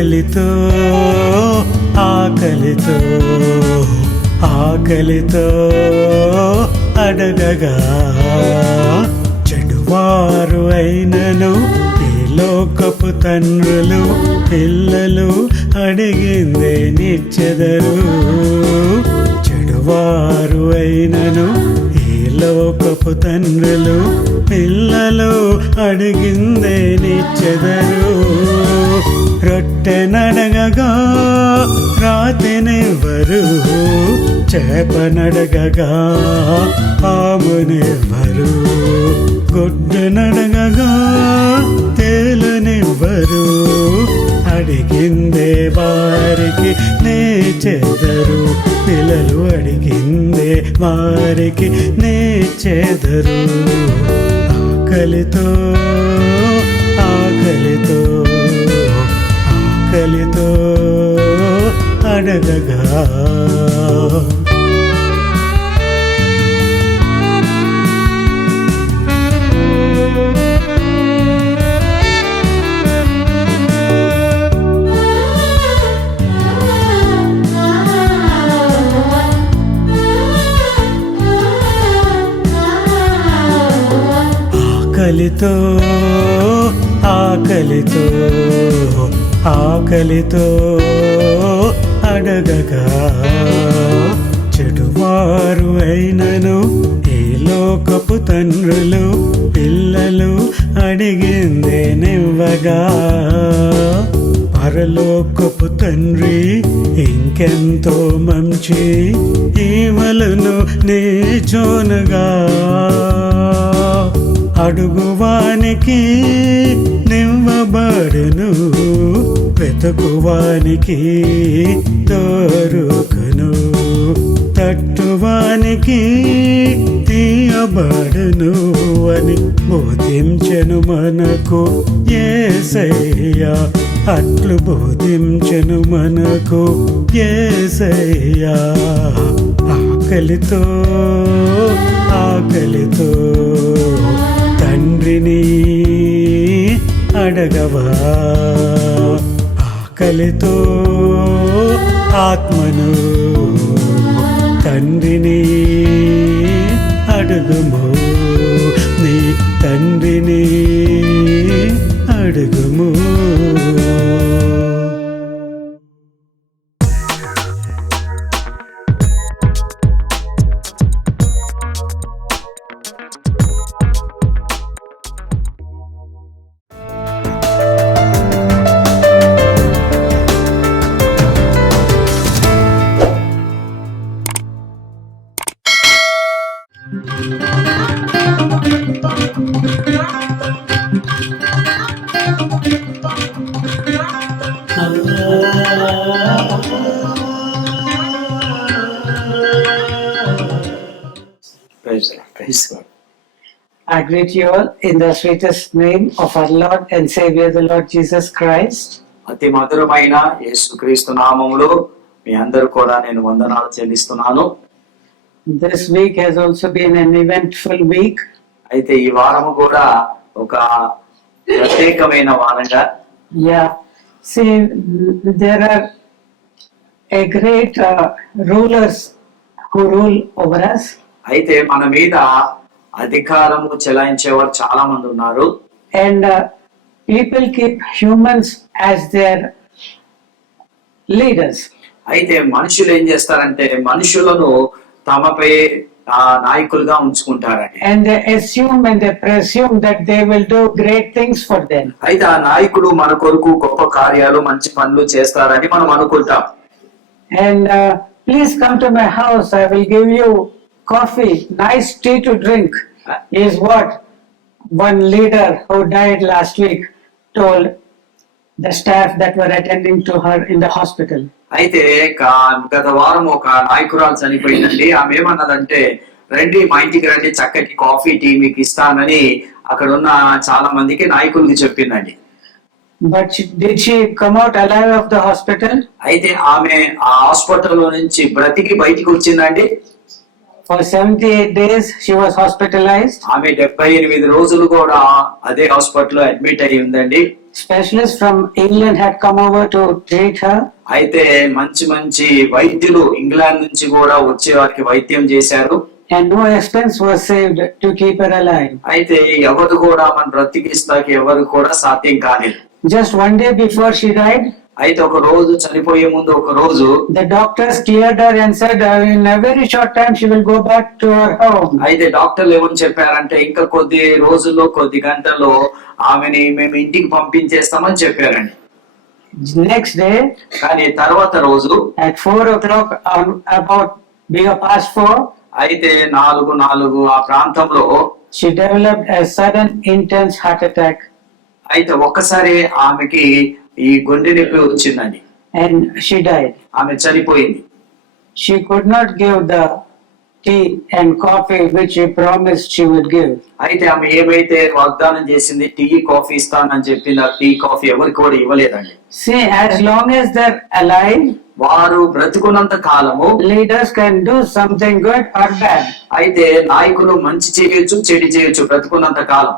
ఆకలితో ఆకలితో ఆకలితో అడగగా చెడువారు అయినను ఈ లోకపు తండ్రులు పిల్లలు అడిగిందే నిచ్చెదరు. చెడువారు అయినను ఈ లోకపు తండ్రులు పిల్లలు అడిగిందే నిచ్చెదరు. రొట్టెనడగగా రాతినివ్వరు, చేపనడగగా పామునివ్వరు, గుడ్డునడగగా తేలునివ్వరు. అడిగిందే వారికి నేచెదరు, పిల్లలు అడిగిందే వారికి నేచెదరు. ఆకలితో ఆకలితో ఆకలితో అడగగా ఆకలితో ఆకలితో ఆకలితో అడగగా చెడువారు అయినను ఈ లోకపు తండ్రులు పిల్లలు అడిగిందే నివ్వగా. పరలోకపు తండ్రి ఇంకెంతో మంచి ఈవలను నేచోనగా. అడుగువానికి నివ్వబడును, వెతుకువానికి దొరుకును, తట్టువానికి తీయబడును అని బోధించెను మనకు యేసయ్యా. అట్లు బోధించెను మనకు యేసయ్యా. ఆకలితో ఆకలితో తండ్రిని అడగవా, ఆకలితో ఆత్మను తండ్రిని అడుగుము, నీ తండ్రిని అడుగుము. Praise God. I greet you all in the sweetest name of our Lord and Savior, the Lord Jesus Christ. అతి మధురమైన యేసుక్రీస్తు నామములో మీ అందరూ కూడా నేను వందనాలు చెల్లిస్తున్నాను. This week has also been an eventful week. అయితే ఈ వారము కూడా ఒక ప్రత్యేకమైన వారంగా. Yeah. See, there are a great rulers who rule over us. అయితే మన మీద అధికారము చెలాయించేవారు చాలా మంది ఉన్నారు. And people keep humans as their leaders. అయితే మనుషులు ఏం చేస్తారంటే మనుషులను తమపై నాయకులుగా ఉంచుకుంటారని. And they assume and they presume that they will do great things for them. అయితే ఆ నాయకుడు మన కొరకు గొప్ప కార్యాలు మంచి పనులు చేస్తారని మనం అనుకుంటాం. And please come to my house, I will give you coffee, nice tea to drink, is what one leader who died last week told the staff that were attending to her in the hospital. అయితే గత వారం ఒక నాయకురాలు చనిపోయిందండి. ఆమె ఏమన్నదంటే, రండి మా ఇంటికి రండి, చక్కటి కాఫీ టీ మీకు ఇస్తానని అక్కడ ఉన్న చాలా మందికి నాయకులకి చెప్పిందండి. But did she come out alive of the hospital? అయితే ఆమె ఆ హాస్పిటల్ నుంచి బ్రతికి బయటికి వచ్చిందండి. For 78 days she was hospitalized. ఆమె 78 రోజులు కూడా అదే హాస్పిటల్లో అడ్మిట్ అయి ఉందండి. specialist from England had come over to treat her. అయితే మంచి మంచి వైద్యులు ఇంగ్లాండ్ నుంచి కూడా వచ్చే వారికి వైద్యం చేశారు. And no expense was saved to keep her alive. అయితే ఎవరు కూడా మన బ్రతికిస్తాకి ఎవరు కూడా సాధ్యం కాలేదు. Just one day before she died, అయితే ఒక రోజు చనిపోయే ముందు ఒక రోజు the doctors cleared her and said in a very short time she will go back to her home. అయితే డాక్టర్లు ఏమని చెప్పారంటే ఇంకా కొద్ది రోజుల్లో కొద్ది గంటల్లో ఆమెని మేము ఇంటికి పంపించేస్తామని చెప్పారండి. Next day, కానీ తర్వాత రోజు at 4 o'clock, about being past 4, అయితే 4 ఆ ప్రాంతంలో she developed a sudden intense heart attack అయితే ఒక్కసారి ఆమెకి ఈ గుండె నొప్పి వచ్చిందండి. and she died. ఆమె చనిపోయింది. She could not give the tea and coffee which she promised she would give. అయితే ఆమె ఏమైతే వాగ్దానం చేసింది టీ కాఫీ ఇస్తానని చెప్పిన టీ కాఫీ ఎవరికి కూడా ఇవ్వలేదండి. See, as long as they're alive, వారు బ్రతుకున్నంత కాలము leaders can do something good or bad. అయితే నాయకులు మంచి చేయొచ్చు చెడు చేయొచ్చు బ్రతుకున్నంత కాలం.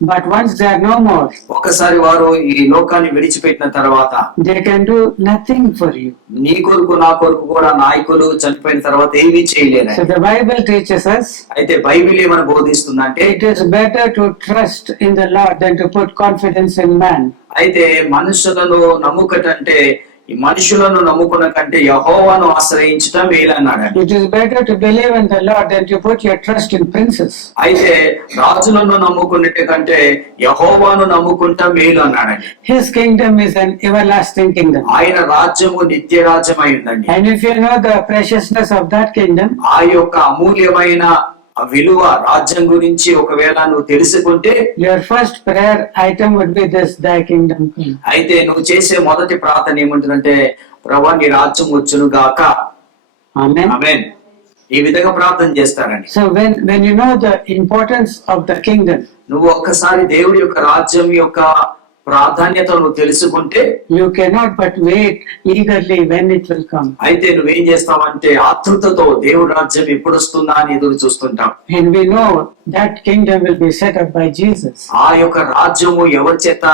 But once they are no more, ఒకసారి వారు ఈ లోకాన్ని విడిచిపెట్టిన తర్వాత they can do nothing for you. నీ కొరకు నా కొరకు కూడా నాయకులు చనిపోయిన తర్వాత ఏమీ చేయలేరు. So the Bible teaches us అయితే బైబిల్ ఏమని బోధిస్తుందంటే it is better to trust in the Lord than to put confidence in man. అయితే మనుషులను నమ్ముకటంటే ఈ మనుషులను నమ్ముకున్న కంటే యెహోవాను ఆశ్రయించటం మేలన్నాడు. It is better to believe in the Lord than to put your trust in princes. అయితే రాజులను నమ్ముకున్నట్టు కంటే యెహోవాను నమ్ముకుంటా మేలు అన్నాడండి. His kingdom is an everlasting kingdom. ఆయన రాజ్యము నిత్య రాజ్యం అయిందండి. And if you know the preciousness of that kingdom, ఆ యొక్క అమూల్యమైన విలువ రాజ్యం గురించి ఒకవేళ నువ్వు తెలుసుకుంటే your first prayer item would be this, thy kingdom come. అయితే నువ్వు చేసే మొదటి ప్రార్థన ఏముంటుందంటే ప్రభువా నీ రాజ్యం వచ్చును గాక. Amen. ఆమేన్. ఈ విధంగా ప్రార్థన చేస్తారండి. So when you know the importance of the kingdom, నువ్వు ఒక్కసారి దేవుడి యొక్క రాజ్యం యొక్క ప్రాధాన్యత నువ్వు తెలుసుకుంటే you cannot but wait eagerly when it will come. అయితే నువ్వేం చేస్తావంటే ఆతృతతో దేవుడి రాజ్యం ఎప్పుడు వస్తుందా అని ఎదురు చూస్తుంటావు. And we know that kingdom will be set up by Jesus. ఆ యొక్క రాజ్యము ఎవరి చేత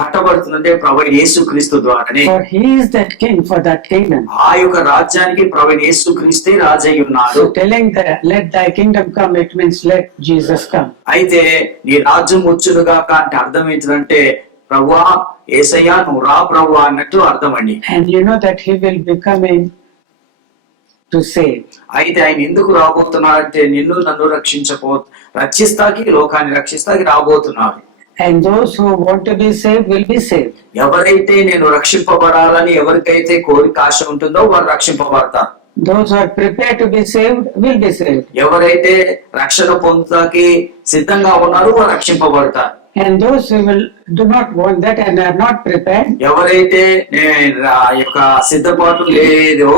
కట్టబడుతుందంటే ప్రభువైన యేసుక్రీస్తు ద్వారానే. For he is that king for that kingdom. ఆ యొక్క రాజ్యానికి ప్రభువైన యేసుక్రీస్తే రాజై ఉన్నాడు. So telling that let thy kingdom come, it means let Jesus come. అయితే నీ రాజ్యం వచ్చునుగాక అంటే అర్థం ఏంటంటే ప్రభువా యేసయ్యా నువ్వు రా ప్రభువా అన్నట్టు అర్థం అండి. And you know that he will be coming to save. అయితే ఆయన ఎందుకు రాబోతున్నాడంటే నిన్ను నన్ను రక్షిస్తాకి లోకాన్ని రక్షిస్తాకి రాబోతున్నాడు. And those who want to be saved will be saved. ఎవరైతే నేను రక్షింపబడాలని ఎవరికైతే కోరిక ఆశ ఉంటుందో వారు రక్షింపబడతారు. Those who are prepared to be saved will be saved. ఎవరైతే రక్షణ పొందుతాకి సిద్ధంగా ఉన్నారో వారు రక్షింపబడతారు. And those who do not want that and are not prepared, ఎవరైతే యొక్క సిద్ధపాటు లేదో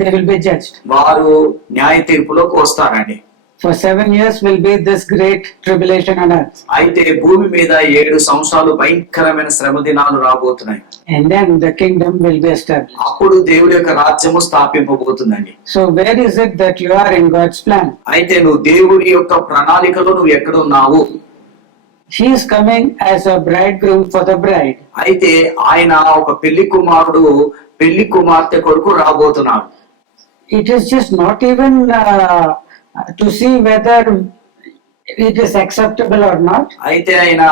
they will be judged. వారు న్యాయ తీర్పులోకి వస్తారండి. For 7 years will be this great tribulation on earth. అయితే భూమి మీద 7 సంవత్సరాలు భయంకరమైన శ్రమ దినాలు రాబోతున్నాయి. And then the kingdom will be established. అప్పుడు దేవుడి యొక్క రాజ్యము స్థాపింపబోతుందండి. So where is it that you are in God's plan? అయితే నువ్వు దేవుడి యొక్క ప్రణాళికలో నువ్వు ఎక్కడ ఉన్నావు? He is coming as a bridegroom for the bride. అయితే ఆయన ఒక పెళ్లి కుమారుడు పెళ్లి కుమార్తె కొరకు రాబోతున్నాడు. It is just not even to see whether it is acceptable or not. అయితే ఆయన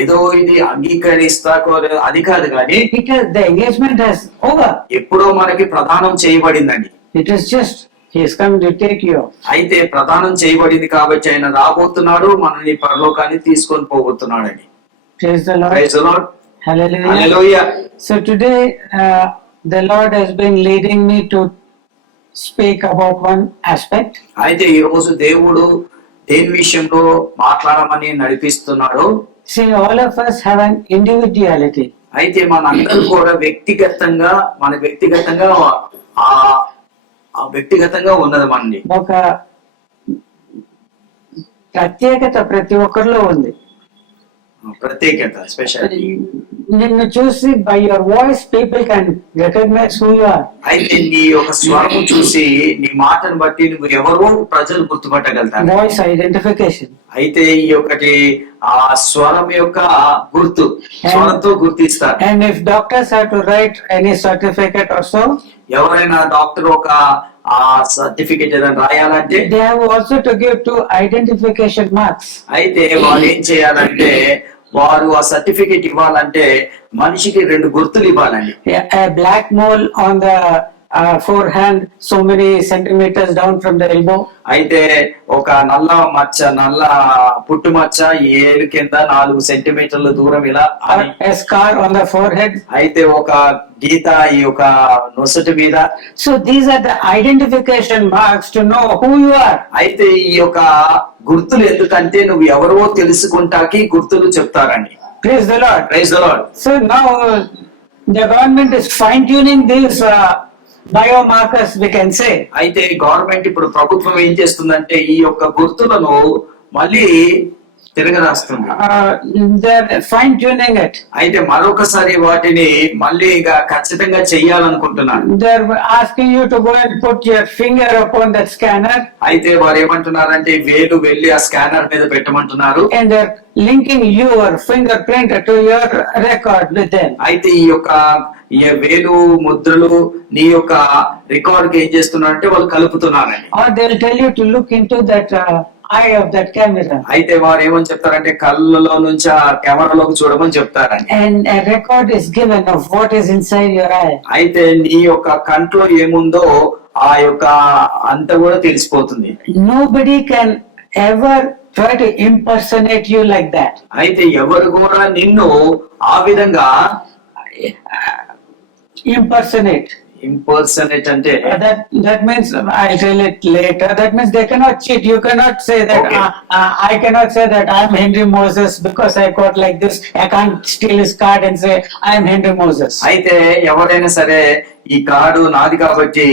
ఏదో ఇది అంగీకరిస్తాకో అది కాదు కానీ The engagement is over. ఎప్పుడో మనకి ప్రదానం చేయబడిందండి. It is just he is coming to take you off. అయితే ప్రదానం చేయబడింది కాబట్టి ఆయన రాబోతున్నాడు మనని పరలోకాన్ని తీసుకొని పోబోతున్నాడండి. Praise the Lord. Praise the Lord. Hallelujah. Hallelujah. So today the Lord has been leading me to speak about one aspect. అయితే ఈ రోజు దేవుడు దేని విషయంలో మాట్లాడమని నడిపిస్తున్నాడు. See, all of us have an individuality. అయితే మనందరూ కూడా వ్యక్తిగతంగా వ్యక్తిగతంగా ఉన్నది మనది. ఒక ప్రత్యేకత ప్రతి ఒక్కరిలో ఉంది. ప్రత్యేకత స్పెషాలిటీ. నిన్ను చూసి by your voice people can recognise who you are. అయితే నీ యొక్క స్వరం చూసి నీ మాటను బట్టి నువ్వు ఎవరో ప్రజలు గుర్తుపట్టగలుగుతారు. Voice identification. అయితే ఈ ఒకటి ఆ స్వరం యొక్క గుర్తు, స్వరంతో గుర్తిస్తారు. And if doctors have to write any certificate or so, ఎవరైనా డాక్టర్ ఒక ఆ సర్టిఫికేట్ ఏదైనా రాయాలంటే they have also to give 2 identification marks. అయితే వాళ్ళు ఏం చేయాలంటే వారు ఆ సర్టిఫికేట్ ఇవ్వాలంటే మనిషికి 2 గుర్తులు ఇవ్వాలండి. A black mole on the forehand, so many centimeters down from the elbow. అయితే ఒక నల్ల మచ్చ, నల్ల పుట్టు మచ్చ ఏలు కింద 4 సెంటీమీటర్ల దూరం ఇలా Or a scar on the forehead. అయితే ఒక గీత ఈ యొక్క నొసటి మీద. So these are the identification marks to know who you are. అయితే ఈ యొక్క గుర్తులు ఎందుకంటే నువ్వు ఎవరో తెలుసుకుంటాకి గుర్తులు చెప్తారండి. Praise the Lord. Praise the Lord. So now the government is fine tuning these biomarkers, we can say. అయితే గవర్నమెంట్ ఇప్పుడు ప్రభుత్వం ఏం చేస్తుందంటే ఈ యొక్క గుర్తులను మళ్ళీ తిరగరాస్తుంది. They're fine tuning it. అయితే మరొకసారి వాటిని మళ్ళీ ఇక ఖచ్చితంగా చెయ్యాలనుకుంటున్నాను. They're asking you to go and put your finger upon that scanner, అయితే వారు ఏమంటున్నారంటే వేలు వెళ్ళి ఆ స్కానర్ మీద పెట్టమంటున్నారు. and they're linking your fingerprint to your record with them. అయితే ఈ యొక్క ఈ వేలు ముద్రలు నీ యొక్క రికార్డ్ కి ఏం చేస్తున్నారంటే వాళ్ళు కలుపుతున్నారండి. Or they'll tell you to look into that eye of that camera. అయితే వారు ఏమని చెప్తారంటే కళ్ళలో నుంచి ఆ కెమెరాలోకి చూడమని చెప్తారండి. And a record is given of what is inside your eye. అయితే నీ యొక్క కంట్లో ఏముందో ఆ యొక్క అంత కూడా తెలిసిపోతుంది. Nobody can ever try to impersonate you like that. అయితే ఎవరు కూడా నిన్ను ఆ విధంగా Impersonate. ఇంపర్సనేట్ అంటే That means I'll tell it later. That means they cannot cheat. You cannot say that Okay. I cannot say that I'm Henry Moses because I got like this. I can't steal his card and say I'm Henry Moses. అయితే ఎవరైనా సరే ఈ card నాది కాబట్టి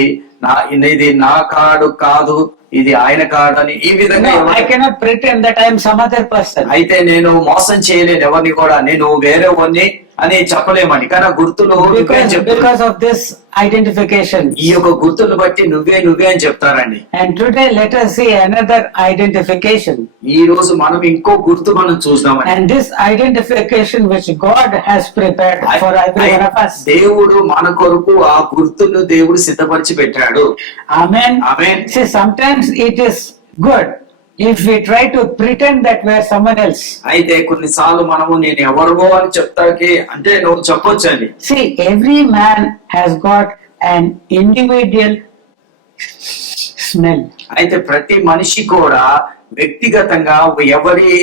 ఇది నా card కాదు, ఇది ఆయన కార్డు అని ఈ విధంగా No, I cannot pretend that I'm some other person. అయితే నేను మోసం చేయలేను ఎవరిని కూడా, నేను వేరే వాడిని అని చెప్పలేమని. కానీ ఆ గుర్తులు నువ్వే అని చెప్తారు. Because of this identification. ఈ యొక్క గుర్తులు బట్టి నువ్వే అని చెప్తారండి. And today let us see another identification. ఈ రోజు మనం ఇంకో గుర్తు మనం చూద్దామని. And this identification which God has prepared for every one of us. దేవుడు మన కొరకు ఆ గుర్తును దేవుడు సిద్ధపరిచి పెట్టాడు. Amen. Amen. See, sometimes it is good if we try to pretend that we are someone else. అయితే కొన్నిసార్లు మనము నేను ఎవరివో అని చెప్తాకి అంటే నువ్వు చెప్పొచ్చండి. See, every man has got an individual smell. అయితే ప్రతి మనిషి కూడా వ్యక్తిగతంగా ఎవరి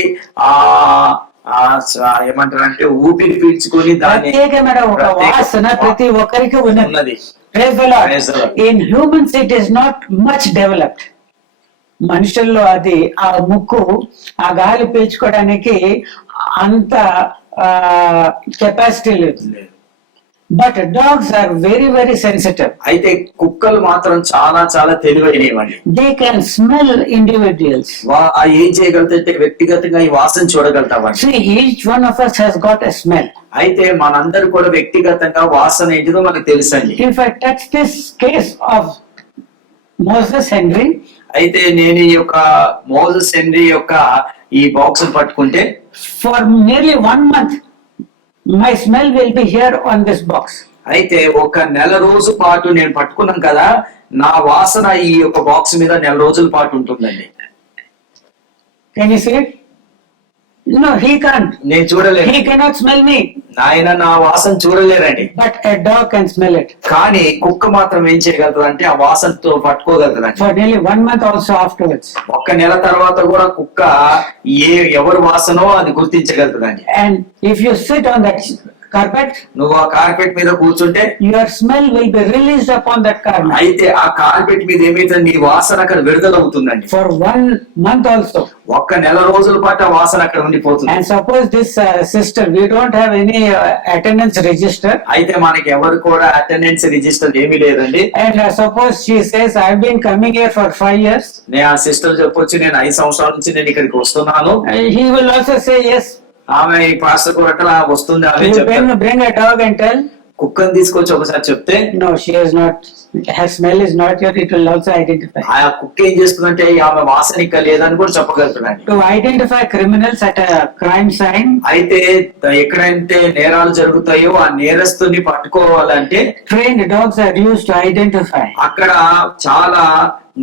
ఏమంటారంటే ఊపిరి పీల్చుకొని దాన్ని ప్రత్యేకమైన ఒక వాసన ప్రతి ఒక్కరికి ఉన్నది. Praise the Lord. Praise the Lord. In humans it is not much developed. మనుషుల్లో అది ఆ ముక్కు ఆ గాలి పీల్చుకోవడానికి అంత కెపాసిటీ లేదు. But dogs are very very sensitive. అయితే కుక్కలు మాత్రం చాలా తెలివైనవండి. They can smell individuals. ఏం చేయగలుగుతాయంటే వ్యక్తిగతంగా ఈ వాసన చూడగలుగుతామండి. See, each one of us has got a smell. అయితే మనందరూ కూడా వ్యక్తిగతంగా వాసన ఏంటిదో మనకు తెలుసండి. If I touch this case of Moses Henry, అయితే నేను ఈ యొక్క మోసెస్ హెన్రీ యొక్క ఈ బాక్స్ పట్టుకుంటే for nearly 1 month my smell will be here on this box. అయితే ఒక నెల రోజు పాటు నేను పట్టుకున్నాను కదా, నా వాసన ఈ యొక్క బాక్స్ మీద నెల రోజుల పాటు ఉంటుందండి. Can you see it? No, he can't. నేను చూడలేను. He cannot smell me. ఆయన నా వాసన చూడలేరండి. But a dog can smell it. కానీ కుక్క మాత్రం ఏం చేయగలుగుతుంది అంటే ఆ వాసనతో పట్టుకోగలుగుతుంది. For nearly 1 month also afterwards. ఒక్క నెల తర్వాత కూడా కుక్క ఎవరి వాసనో అది గుర్తించగలుగుతుందండి. And if you sit on that carpet, నువ్వు ఆ కార్పెట్ మీద కూర్చుంటే your smell will be released upon that carpet. అయితే ఆ కార్పెట్ మీద ఏమైతే నీ వాసన అక్కడ విడుదలవుతుందండి. For 1 month also. ఒక్క నెల రోజుల పాటు ఆ వాసన అక్కడ ఉండిపోతుంది. And suppose this sister, we don't have any attendance register. అయితే మనకి ఎవరు కూడా అటెండెన్స్ రిజిస్టర్ ఏమీ లేదండి. And suppose she says, I've been coming here for 5 years. నేను ఆ సిస్టర్ చెప్పొచ్చు నేను 5 సంవత్సరాల నుంచి నేను ఇక్కడికి వస్తున్నాను. He will also say, yes, ఆమె ఈ పాస్టర్ కొరకలా వస్తుంది, ఆమె You చెప్తారు. bring a dog and tell, కుక్కని తీసుకొచ్చి ఒకసారి చెప్తే no, she is not, her smell is not here, it will also identify. ఆ కుక్క ఏం చేస్తుందంటే ఆమె వాసన ఇంకా లేదని కూడా చెప్పగలుగుతున్నాడు. To identify criminals at a crime scene, అయితే ఎక్కడైతే నేరాలు జరుగుతాయో ఆ నేరస్తుని పట్టుకోవాలంటే trained dogs are used to identify. అక్కడ చాలా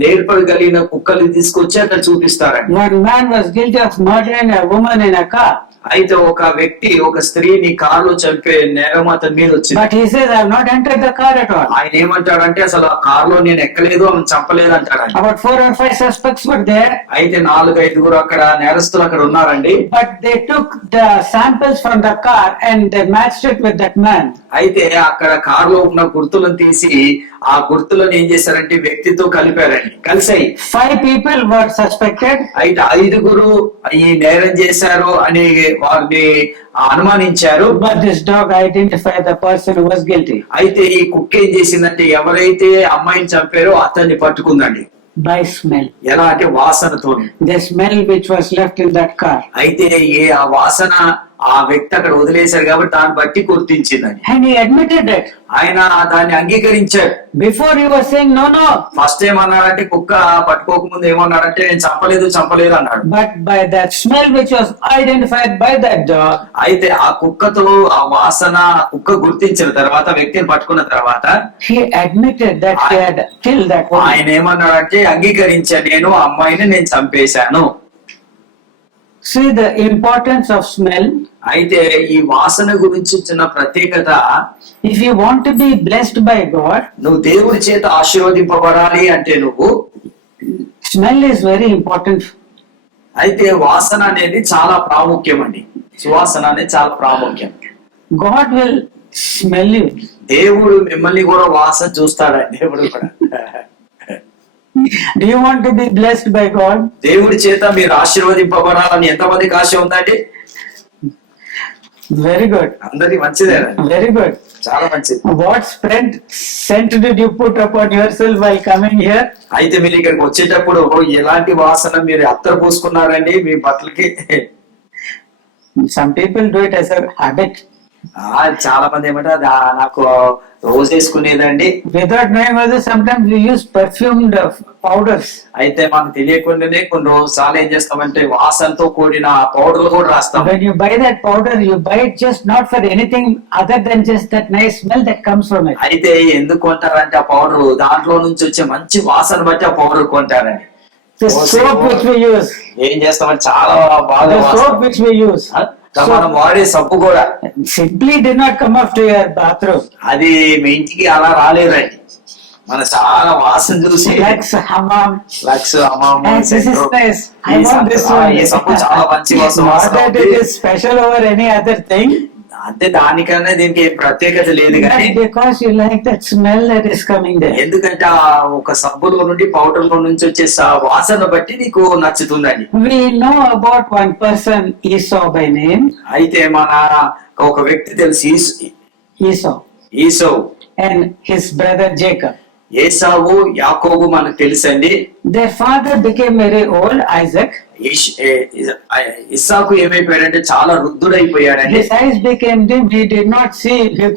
నేర్పగలిగిన కుక్కలు తీసుకొచ్చి అక్కడ చూపిస్తారండి. One man was guilty of murdering a woman in a car, అయితే ఒక వ్యక్తి ఒక స్త్రీని కారులో చంపే నేరం అతని మీద వచ్చింది. but he says, I have not entered the car at all. ఆయన ఏమంటాడంటే అసలు ఆ కారులో నేను ఎక్కలేదు, ఆమె చంపలేదు అంటాడు ఆయన. About 4 or 5 suspects were there, అయితే 4-5 అక్కడ నేరస్తులు అక్కడ ఉన్నారండి. but they took the samples from the car and they matched it with that man. అయితే అక్కడ కారులో ఉన్న గుర్తులను తీసి ఆ గుర్తులను ఏం చేశారంటే వ్యక్తితో కలిపారండి, కలిసాయి. 5 people were suspected, అయితే 5 ఈ నేరం చేశారు అని వారిని అనుమానించారు. but this dog identified the person who was guilty అయితే ఈ కుక్క ఏం చేసిందంటే ఎవరైతే అమ్మాయిని చంపారో అతన్ని పట్టుకుందండి. by smell. ఎలా అంటే వాసనతో. The smell which was left in that car. అయితే ఆ వాసన ఆ వ్యక్తి అక్కడ వదిలేశారు కాబట్టి దాన్ని బట్టి గుర్తించిందని. And he admitted it. ఆయన దాన్ని అంగీకరించాడు. Before he was saying, no, no. First ఏమన్నాడంటే కుక్క పట్టుకోకముందు ఏమన్నాడంటే నేను చంపలేదు అన్నాడు. But by that smell which was identified by that dog, అయితే ఆ కుక్కతో ఆ వాసన ఆ కుక్క గుర్తించిన తర్వాత వ్యక్తిని పట్టుకున్న తర్వాత he admitted that he had killed that woman. ఆయన ఏమన్నాడంటే అంగీకరించాను, నేను ఆ అమ్మాయిని నేను చంపేశాను. See the importance of smell. అయితే ఈ వాసన గురించి చిన్న ప్రత్యేకత, If you want to be blessed by God, నువ్వు దేవుడి చేత ఆశీర్వదింపబడాలి అంటే నువ్వు smell is very important. అయితే వాసన అనేది చాలా ప్రాముఖ్యం అండి. సువాసన అనేది చాలా ప్రాముఖ్యం. God will smell you. దేవుడు మిమ్మల్ని కూడా వాసన చూస్తాడండి. దేవుడు కూడా Do you want to be blessed by God? దేవుడి చేత మీరు ఆశీర్వదింపబడాలని ఎంతమందికి ఆశ ఉందండి? Very good. అందరికి మంచిదేనా? Very good. చాలా మంచిది. What scent did you put upon yourself while coming here? అయితే మీరు ఇక్కడికి వచ్చేటప్పుడు ఎలాంటి వాసన మీరు అత్తరు పూసుకున్నారండి మీ బట్టలకి? Some people do it as a habit. చాలా మంది ఏమంటే నాకు రోజు వేసుకునేదండి. Without knowing whether sometimes we use perfumed powders. అయితే మనకు తెలియకుండానే కొన్ని రోజులు ఏం చేస్తామంటే వాసనతో కూడిన పౌడర్లు కూడా రాస్తాం. When you buy that powder, you buy it just not for anything other than just that nice smell that comes from it. అయితే ఎందుకు కొంటారంటే ఆ పౌడర్ దాంట్లో నుంచి వచ్చే మంచి వాసన బట్టి ఆ powder కొంటారండి. The soap which we use. ఏం చేస్తామంటే చాలా బాగా The soap which we use. మనం వాడే సబ్బు కూడా Simply did not come up to your bathroom. అది మీ ఇంటికి అలా రాలేదండి. మన చాలా వాసన చూసి Lux, hammam. లక్స్ అమ్మమ్మ And this is nice. I want this one. ఈ సబ్బు చాలా మంచి వాసన Not that it is special over any other thing. అంటే దానికన్నా దీనికి ఏం ప్రత్యేకత లేదు కానీ But because you like that smell that is coming there. ఎందుకంటే ఆ ఒక సబ్బులో నుండి పౌడర్ లో నుంచి వచ్చే వాసన బట్టి నీకు నచ్చుతుందండి. We know about one person, Esau by name. అయితే మన ఒక వ్యక్తి తెలిసి Esau. EOS And his brother Jacob. Esau యాకోబు మనకు తెలుసండి. Their father became very old, Isaac. ఇస్సాకు ఏమైపోయాడంటే చాలా వృద్ధుడైపోయాడండి. His eyes became dim. He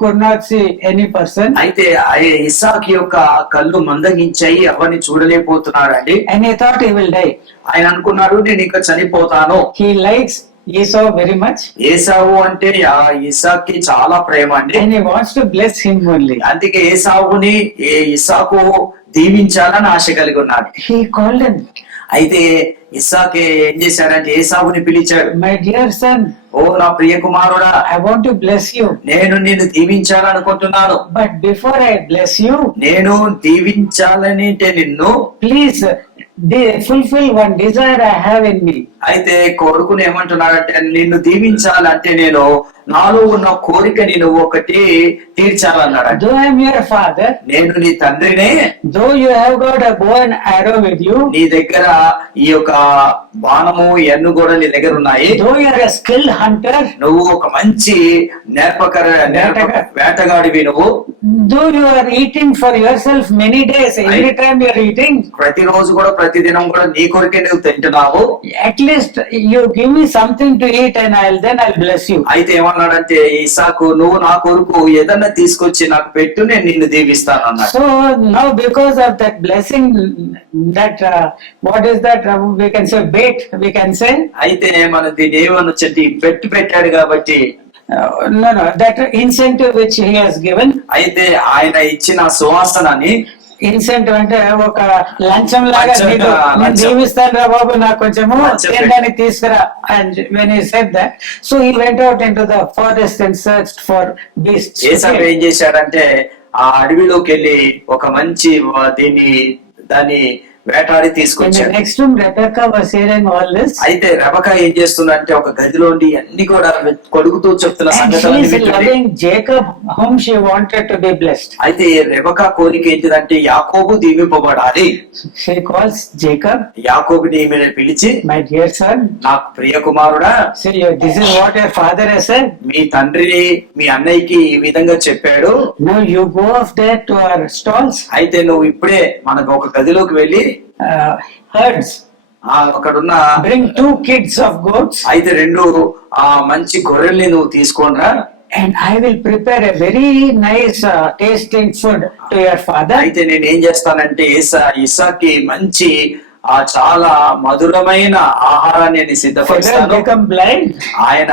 could not see any person. అయితే ఇస్సాకు యొక్క కళ్ళు మందగించాయి, ఎవరిని చూడలేకపోతున్నాడండి. And he thought he will die. ఆయన అనుకున్నాడు నేను ఇంకా చనిపోతాను. He likes Esau very much. Esau అంటే ఇస్సాకి చాలా ప్రేమ అండి. And he wants to bless him only. అందుకే ఏసావుని ఇస్సాకు దీవించాలని ఆశ కలిగి ఉన్నాడు. He called him, అయితే ఇస్సాకు ఏం చేశాడంటే ఏసావుని పిలిచాడు. my dear son, ఓ నా ప్రియ కుమారుడా, I want to bless you. నేను నిన్ను దీవించాలనుకుంటున్నాను. But before I bless you, నేను దీవించాలని నిన్ను please fulfill one desire I have in me. అయితే కొడుకుని ఏమంటున్నాడంటే నిన్ను దీవించాలంటే నేను నాలో ఉన్న కోరికని నువ్వు ఒకటి తీర్చాలన్నాడు. Though I am your father, నేను నీ తండ్రినే, though you have got a bow and arrow with you, నీ దగ్గర ఈ యొక్క బాణము ఎన్ను కూడా నీ దగ్గర ఉన్నాయి, though you are a skilled hunter, నువ్వు ఒక మంచి వేటగాడివి, నువ్వు though you are eating for yourself many days, every time you are eating, ప్రతిరోజు కూడా ప్రతిదినం కూడా నీ కొరకే నువ్వు తింటున్నావు, at least you give me something to eat and I'll bless you. అయితే ఏమన్నాడంటే ఇస్సాకు, నువ్వు నా కొరకు ఏదన్నా తీసుకొచ్చి నాకు పెట్టు, నేను నిన్ను దీవిస్తాను అన్నాడు. So now because of that blessing, that what is that, we can say bait, we can say, అయితే మన దీని ఏమనొచ్చంటే పెట్టాడు కాబట్టి, no, that incentive which he has given. అయితే ఆయన ఇచ్చిన సువాసనని, ఇన్సెంటివ్ అంటే ఒక లంచం లాగా, లంచం, నీకు నేను లంచం. జీవిస్తాను రా బాబు, నాకు కొంచెము లంచం తినడానికి తీసుకురా. And when he said that, so he went out into the forest and searched for beasts. ఏసాకు ఏం చేశాడంటే ఆ అడవిలోకి వెళ్ళి ఒక మంచి దాన్ని వేటాడి In the తీసుకొచ్చాడు. next room, Rebecca was hearing all this. అయితే రెబకా ఏం చేస్తుందంటే ఒక గదిలోండి అన్ని కూడా కొడుకుతూ చెప్తున్న And she సంగతులన్నీ is వింటుంది. loving Jacob, whom she wanted to be blessed. అయితే రెబకా కోరిక ఏంటిదంటే యాకోబు దీవింపబడాలి. She calls Jacob, యాకోబుని ఈమెను పిలిచి, my dear son, నాకు ప్రియ కుమారుడా, see, this is what your father has said. మీ తండ్రి మీ అన్నయ్యకి ఈ విధంగా చెప్పాడు. Now you go off there to our stalls, అయితే నువ్వు ఇప్పుడే మనకు ఒక గదిలోకి వెళ్ళి herds, అక్కడున్న bring 2 kids of goats, అయితే 2 మంచి గొర్రెల్ని నువ్వు తీసుకోనరా, and I will prepare a very nice tasting food to your father. అయితే నేను ఏం చేస్తానంటే ఇస్సాకి మంచి చాలా మధురమైన ఆహారాన్ని నేను Pharaoh సిద్ధపరుస్తాను. become blind, ఆయన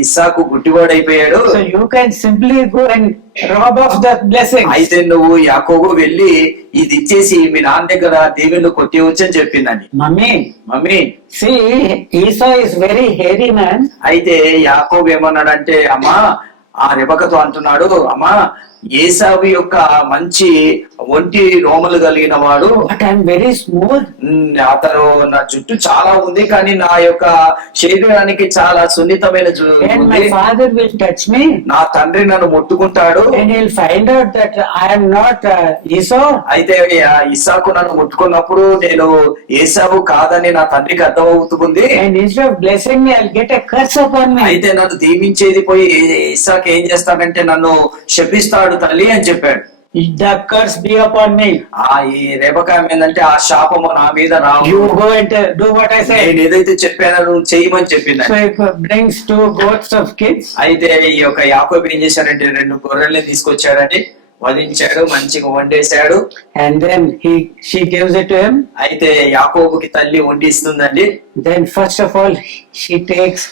ఇస్సాకు గుడ్డివాడైపోయాడు. so you can simply go and rob off that blessing. అయితే నువ్వు యాకోబు వెళ్ళి ఇది ఇచ్చేసి మీ నాన్న దగ్గర దీవెనలు కొట్టేవచ్చు అని చెప్పిందండి. Mummy See, Esau is very hairy man. అయితే యాకోబు ఏమన్నాడంటే, అమ్మా ఆ రెబకతో అంటున్నాడు, అమ్మా ఏసావు యొక్క మంచి ఒంటి రోమలు కలిగిన వాడు, But I'm very smooth. అతను నా జుట్టు చాలా ఉంది కానీ నా యొక్క శరీరానికి చాలా సున్నితమైన And ఉంది. my father will touch me నా తండ్రి నన్ను ముట్టుకుంటాడు, and he'll find out that I am not Esau. అయితే ఇస్సాకు నన్ను ముట్టుకున్నప్పుడు నేను ఏసావు కాదని నా తండ్రికి అర్థమవుతుంది. And instead of blessing me, I'll get a curse upon me. అయితే నన్ను దీవించేది పోయి ఇస్సాకు ఏం చేస్తాడంటే నన్ను శపిస్తాడు తల్లి అని చెప్పాడు. The curse be upon me. ఈ రెబకా ఏంటంటే ఆ శాపము నా మీద రావు, You go and do what I say. నేను ఏదైతే చెప్పానో నువ్వు చేయమని చెప్పింది. So he brings 2 goats of kids. అయితే ఈ యొక్క యాకోబు ఏం చేశాడంటే 2 గొర్రెల్ని తీసుకొచ్చాడండి, వధించాడు, మంచిగా వండేశాడు. And then she gives it to him. అయితే యాకోబుకి తల్లి వండిస్తుందండి. Then first of all, she takes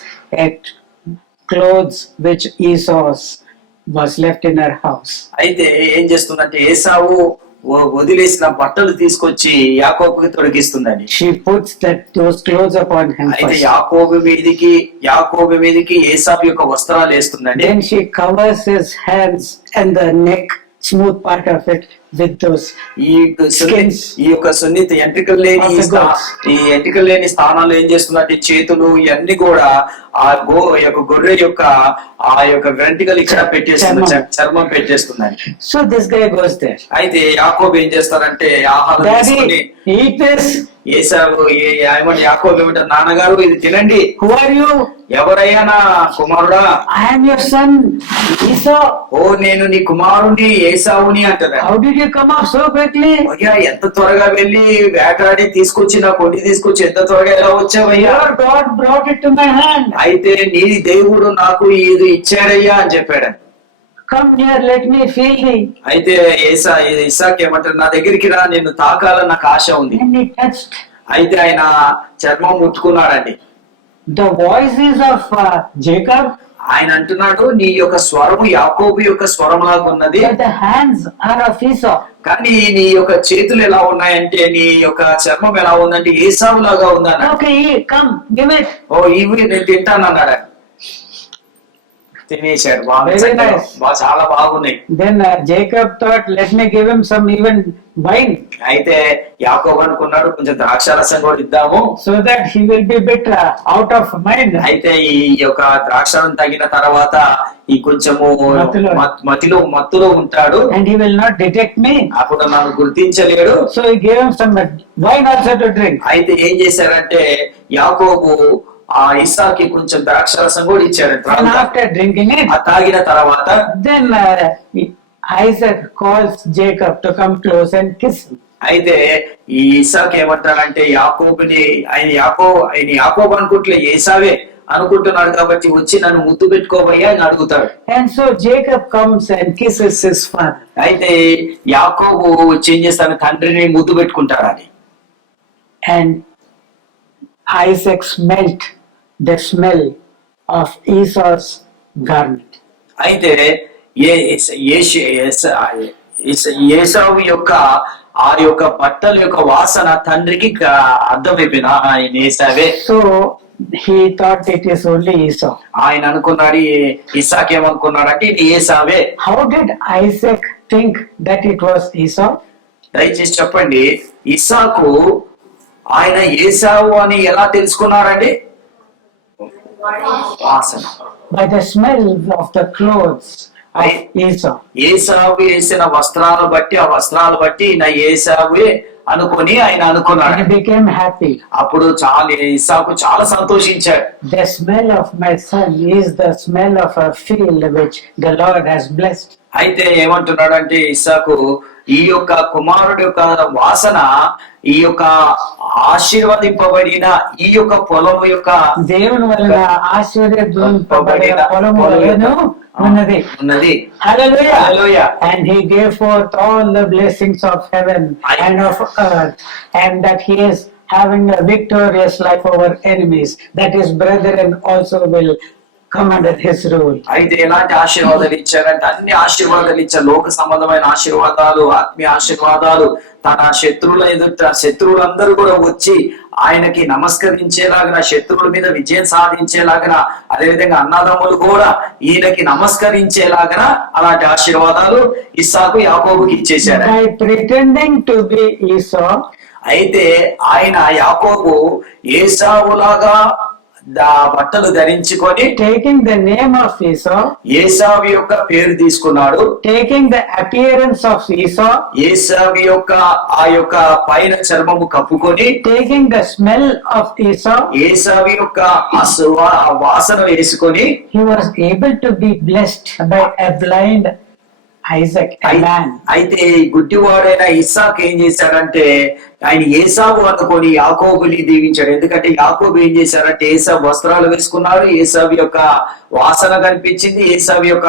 clothes which Esau's was left in her house. అయితే ఏం చేస్తుందంటే ఏసావు వదిలేసిన బట్టలు తీసుకొచ్చి యాకోబుకి తొడిగిస్తుందండి. She puts those clothes upon him అయితే first. యాకోబు మీదకి ఏసావు యొక్క వస్త్రాలు వేస్తుందండి. Then she covers his hands and the neck, smooth part of it, with those ఈ యొక్క సున్నిత ఎంట్రికలు లేని స్థానాలు ఏం చేస్తుందంటే చేతులు ఇవన్నీ కూడా ఆ యొక్క గొర్రె యొక్క ఆ యొక్క వెంట్రుకలు ఇక్కడ పెట్టేస్తుంది, చర్మం పెట్టేస్తుందండి. So this guy goes there. అయితే యాకోబు ఏం చేస్తారంటే ఆహారం తీసుకొని, Daddy, eat this. యాకోబు ఏమంటారు, నాన్నగారు ఇది తినండి. Who are you? ఎవరయ్యా నా కుమారుడా? I am your son Esau. ఓ నేను నీ కుమారుని ఏసావుని అంటదా. How did you come up so quickly? అయ్యా ఎంత త్వరగా వెళ్ళి వేటాడి తీసుకొచ్చి నా కొండి తీసుకొచ్చి ఎంత త్వరగా ఎలా వచ్చావయ్యా? Your God brought it to my hand. అయితే నీ దేవుడు నాకు ఇది ఇచ్చాడయ్యా అని చెప్పాడు. Come near, let me feel thee. అయితే ఇస్సాకు ఏమంటారు, నా దగ్గరికి రా, నిన్ను తాకాలని నాకు ఆశ ఉంది. And he touched. అయితే ఆయన చర్మం ముట్టుకున్నాడండి. The voices of Jacob, ఆయన అంటున్నాడు, నీ యొక్క స్వరము యాకోబు యొక్క స్వరం లాగా ఉన్నది, but the hands are of Esau. కానీ నీ యొక్క చేతులు ఎలా ఉన్నాయంటే, నీ యొక్క చర్మం ఎలా ఉందంటే ఏసావు లాగా ఉందన్న. Okay, come, give it. ఓ ఇవి నేను తింటాను అన్నాడు. తినేశాడు. బాగా Very చక్కగా, nice. చాలా బాగున్నాయి. Then Jacob thought, let me give him some even wine, అయితే యాకోబు అనుకున్నాడు కొంచెం ద్రాక్షారసం కూడా ఇద్దాము, so that he will be a bit out of mind. అయితే ఈ యొక్క ద్రాక్షారం తగిన తర్వాత ఈ కొంచెము మత్తులో ఉంటాడు, And he will not detect me. అప్పుడు నన్ను గుర్తించలేడు. So he gave him some wine also to drink. అయితే ఏం చేశారంటే యాకోబు ఆ ఇస్సాకి కొంచెం ద్రాక్షారసం కూడా ఇచ్చాడు. And after drinking it, ఆ తాగిన తర్వాత then Isaac calls Jacob to come close and kiss him. అయితే ఈ ఇస్సాకు ఏమంటాడంటే ఆయన యాకోబు అనుకుంటే ఏసావే అనుకుంటున్నాడు కాబట్టి వచ్చి నన్ను ముద్దు పెట్టుకోబోయా అని అడుగుతాడు. And so Jacob comes and kisses his father. అయితే యాకోబు వచ్చి ఏం చేస్తాడు, తండ్రిని ముద్దు పెట్టుకుంటాడని. And Isaac smelt the smell of Esau's garment. అయితే ఏసావు యొక్క ఆ యొక్క బట్టల యొక్క వాసన తండ్రికి అర్థమైపోయిన ఆయన ఏసావే. So he thought it is only Esau. ఆయన అనుకున్నాడు, ఇస్సాకు ఏమనుకున్నాడంటే ఇది ఏసావే. How did Isaac think that it was Esau? దయచేసి చెప్పండి, ఇస్సాకు ఆయన ఏసావు అని ఎలా తెలుసుకున్నారండి? వాసన, By the smell of the clothes of Esau. Esau వేసిన వస్త్రాలు బట్టి, ఆ వస్త్రాలు బట్టి నా ఏసావే అనుకొని ఆయన అనుకున్నాడు. He became happy. అప్పుడు ఇస్సాకు చాలా సంతోషించాడు. The smell of my son is the smell of a field which the Lord has blessed. అయితే ఏమంటున్నాడంటే ఇస్సాకు, ఈ యొక్క కుమారుడు యొక్క వాసన, ఈ యొక్క ఆశీర్వదింపబడిన ఈ యొక్క పొలము యొక్క దేవుని వలన ఆశీర్వదింపబడిన పొలము వలెను ఉన్నది. Hallelujah. Hallelujah. And he gave forth all the blessings of heaven and of earth, and that he is having a victorious life over enemies, that his brethren also will come under his rule. అయితే ఎలాంటి ఆశీర్వాదాలు ఇచ్చారంటే అన్ని ఆశీర్వాదాలు ఇచ్చారు. లోక సంబంధమైన ఆశీర్వాదాలు, ఆత్మీయ ఆశీర్వాదాలు. తన శత్రువుల ఎదుట శత్రువులందరూ కూడా వచ్చి ఆయనకి నమస్కరించేలాగిన, శత్రువుల మీద విజయం సాధించేలాగిన, అదేవిధంగా అన్నదమ్ములు కూడా ఈయనకి నమస్కరించేలాగిన అలాంటి ఆశీర్వాదాలు ఇస్సాకు యాకోబుకి ఇచ్చేశారు. By pretending to be Esau, అయితే ఆయన యాకోబు ఏసావులాగా బట్టలు ధరించుకొని, taking the name of Esau, Esau యొక్క పేరు తీసుకున్నాడు. taking the appearance of Esau, Esau యొక్క ఆ యొక్క పైన చర్మము కప్పుకొని, taking the smell of Esau, Esau యొక్క ఆ వాసన వేసుకొని, he was able to be blessed by a blind Isaac, a man. అయితే గుడ్డివాడైన ఇస్సాకు ఏం చేశాడంటే ఆయన ఏసావు అనుకొని యాకోబుని దీవించాడు. ఎందుకంటే యాకోబు ఏం చేశారంటే ఏసావు వస్త్రాలు వేసుకున్నాడు, ఏసావు యొక్క వాసన కనిపించింది, ఏసావు యొక్క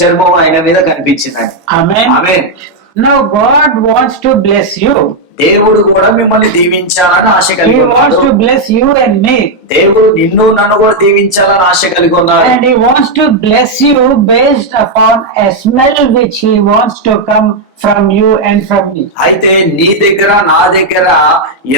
చర్మం ఆయన మీద కనిపించింది. Amen. Amen. Now God wants to bless you. దేవుడు కూడా మిమ్మల్ని దీవించాలని ఆశ He కలిగి wants ఉన్నాడు. to bless you and me. దేవుడు నిన్ను నన్ను కూడా దీవించాలని ఆశ కలిగి ఉన్నాడు. And he wants to bless you based upon a smell which he wants to come from you and from me. అయితే నీ దగ్గర నా దగ్గర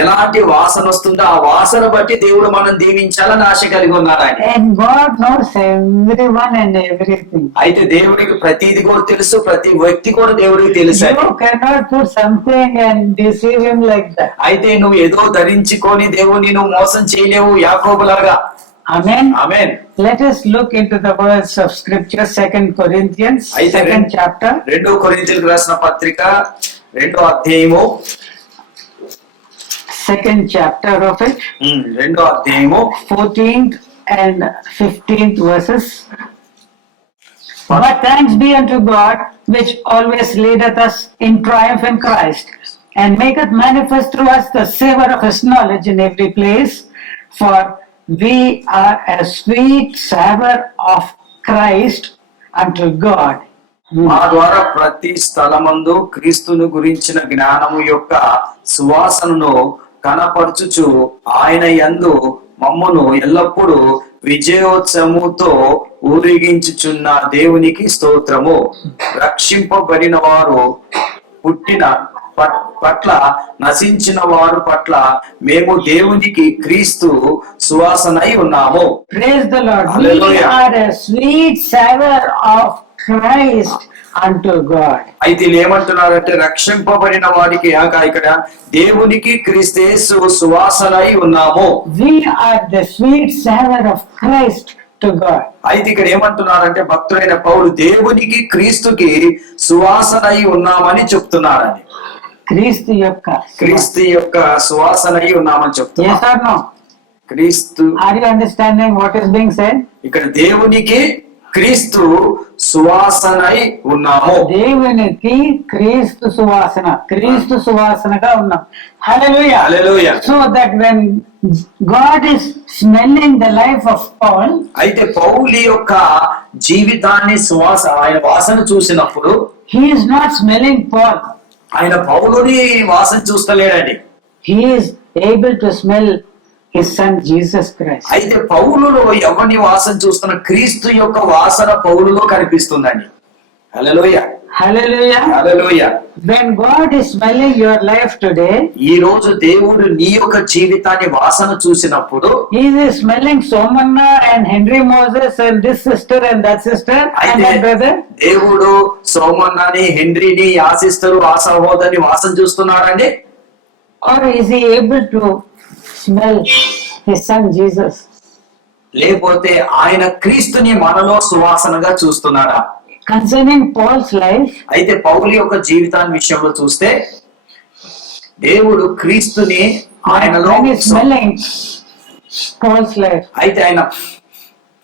ఎలాంటి వాసన వస్తుందో ఆ వాసన బట్టి దేవుడు మనం దీవించాలని ఆశ కలిగి ఉన్నాడు ఆయన. And God knows everyone and everything. అయితే దేవుడికి ప్రతిది కూడా తెలుసు, ప్రతి వ్యక్తి కూడా దేవుడికి తెలుసు. You cannot put something and deceive him like that. అయితే నువ్వు ఏదో ధరించుకొని దేవుని నువ్వు మోసం చేయలేవు యాకోబులాగా. Amen. Amen. Let us look into the words of scripture, 2 Corinthians, అయితే 2nd chapter. 2 కొరింథీయులకు రాసిన పత్రిక 2వ అధ్యాయము, 2nd chapter of it, 2వ అధ్యాయము 14th and 15th verses. But thanks be unto God, which always leadeth us in triumph in Christ, and maketh manifest through us the savor of his knowledge in every place. For we are a sweet savor of Christ unto God. మా ద్వారా ప్రతి స్థలమందు క్రీస్తును గురించిన జ్ఞానము యొక్క సువాసనను కనపరచుచు ఆయన యందు మమ్మును ఎల్లప్పుడూ విజయోత్సవముతో ఊరేగించుచున్న దేవునికి స్తోత్రము. రక్షింపబడిన వారు పుట్టిన పట్ల, నశించిన వారు పట్ల మేము దేవునికి క్రీస్తు సువాసనై ఉన్నాము. Praise the Lord. We Hallelujah. are a sweet savor of Christ unto God. అయితే వీళ్ళు ఏమంటున్నారంటే రక్షింపబడిన వారికి ఇక్కడ దేవునికి క్రీస్తు సువాసనై ఉన్నాము. We are the sweet savor of Christ to God. అయితే ఇక్కడ ఏమంటున్నారంటే భక్తుడైన పౌలు దేవునికి క్రీస్తుకి సువాసనై ఉన్నామని చెప్తున్నారని. క్రీస్తు యొక్క క్రీస్తు యొక్క సువాసనై ఉన్నామని Yes చెప్తున్నారు. or no? క్రీస్తు Are you understanding what is being said? ఇక్కడ దేవునికి క్రీస్తు సువాసనై ఉన్నాము. దేవునికి క్రీస్తు సువాసనగా ఉన్నాం. Hallelujah. Hallelujah. So that when God is smelling the life of Paul, అయితే పౌలు యొక్క జీవితాన్ని ఆయన వాసన చూసినప్పుడు he is not smelling Paul. ఆయన పౌలుని వాసన చూస్తలేడండి. He is able to smell his son Jesus Christ. అయితే పౌలులో ఎవరిని వాసన చూస్తున్న క్రీస్తు యొక్క వాసన పౌలులో కనిపిస్తుందండి. హల్లెలూయా. Hallelujah. Hallelujah. When God is smelling your life today, ఈ రోజు దేవుడు నీ యొక్క జీవితాన్ని వాసన చూసినప్పుడు he is smelling Somanna and Henry Moses and this sister and that sister and that అయితే brother. దేవుడు సోమన్నని, హెన్రీని, ఆ సిస్టరు, ఆ సహోదరిని వాసన చూస్తున్నాడండి. Or is he able to smell his son Jesus? లేకపోతే ఆయన క్రీస్తుని మనలో సువాసనగా చూస్తున్నాడా? Concerning Paul's life, అయితే పౌలు యొక్క జీవితాన్ని విషయంలో చూస్తే దేవుడు క్రీస్తుని ఆయనలో when he is smelling Paul's life, అయితే ఆయన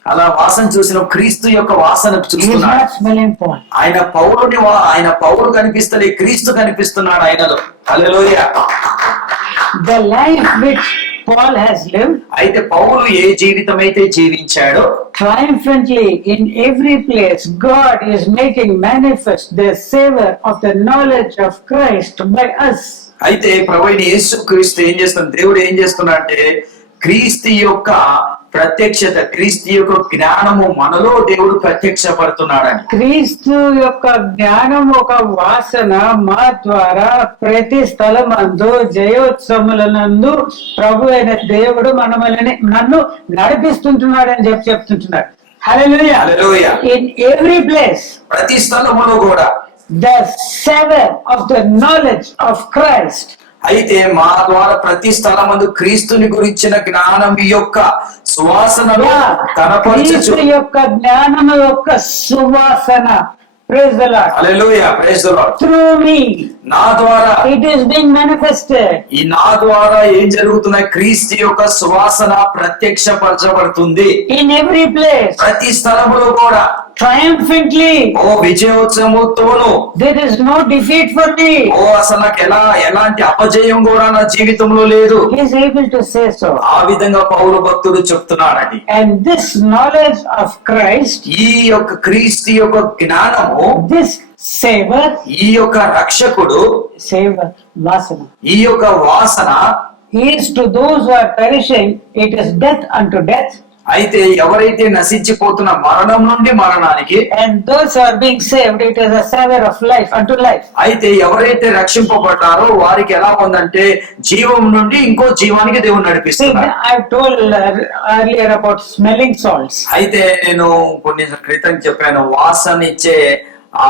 అలా వాసన చూసిన క్రీస్తు యొక్క వాసన he is చూస్తున్నాడు. not smelling Paul. ఆయన పౌలు కనిపిస్తలే, క్రీస్తు కనిపిస్తున్నాడు ఆయనలో. హల్లెలూయా. The life which Paul has lived అయితే పౌలు ఏ జీవితం అయితే జీవించాడో triumphantly in every place, God is making manifest the savor of the knowledge of Christ by us. అయితే ప్రభువైన యేసు క్రీస్తు ఏం చేస్తున్నాడు, దేవుడు ఏం చేస్తున్నాడు అంటే క్రీస్తు యొక్క ప్రత్యక్షత, క్రీస్తు యొక్క జ్ఞానము మనలో దేవుడు ప్రత్యక్షపడుతున్నాడని. క్రీస్తు యొక్క జ్ఞానం ఒక వాసన మా ద్వారా ప్రతి స్థలమందు జయోత్సవములనందు ప్రభు అయిన దేవుడు నన్ను నడిపిస్తుంటున్నాడని చెప్తుంటున్నాడు. హల్లెలూయా. హల్లెలూయా. ఇన్ ఎవ్రీ ప్లేస్ ప్రతి స్థలములో కూడా the savor of the knowledge of Christ. అయితే మా ద్వారా ప్రతి స్థలమందు క్రీస్తుని గురించిన జ్ఞానం యొక్క సువాసనను కనపరచు. క్రీస్తు యొక్క జ్ఞానము యొక్క సువాసన. Praise the Lord. Hallelujah. Praise the Lord. Through me నా ద్వారా it is being manifested. ఈ నా ద్వారా ఏం జరుగుతున్నాయి, క్రీస్తు యొక్క సువాసన ప్రత్యక్షపరచబడుతుంది In every place ప్రతి స్థలములో కూడా. triumphantly. Oh విజయోత్సవంతోను, There is no defeat for me. ఓ అసలు నాకు ఎలాంటి అపజయం కూడా నా జీవితంలో లేదు. He is able to say so. ఆ విధంగా పౌలు భక్తుడు చెప్తున్నాడని. And this knowledge of Christ, ఈ యొక్క క్రీస్తు యొక్క జ్ఞానము, this savor, ఈ యొక్క రక్షకుడు, vasana, ఈ యొక్క వాసన is to those who are perishing, it is death unto death. అయితే ఎవరైతే నశించిపోతున్న మరణం నుండి మరణానికి, And those who are being saved, it is a savor of life unto life. అయితే ఎవరైతే రక్షింపబడ్డారో వారికి ఎలా ఉందంటే జీవం నుండి ఇంకో జీవానికి దేవుడు See, నడిపిస్తున్నారు. I've told earlier about smelling salts. అయితే నేను కొన్ని క్రితం చెప్పాను వాసన ఇచ్చే ఆ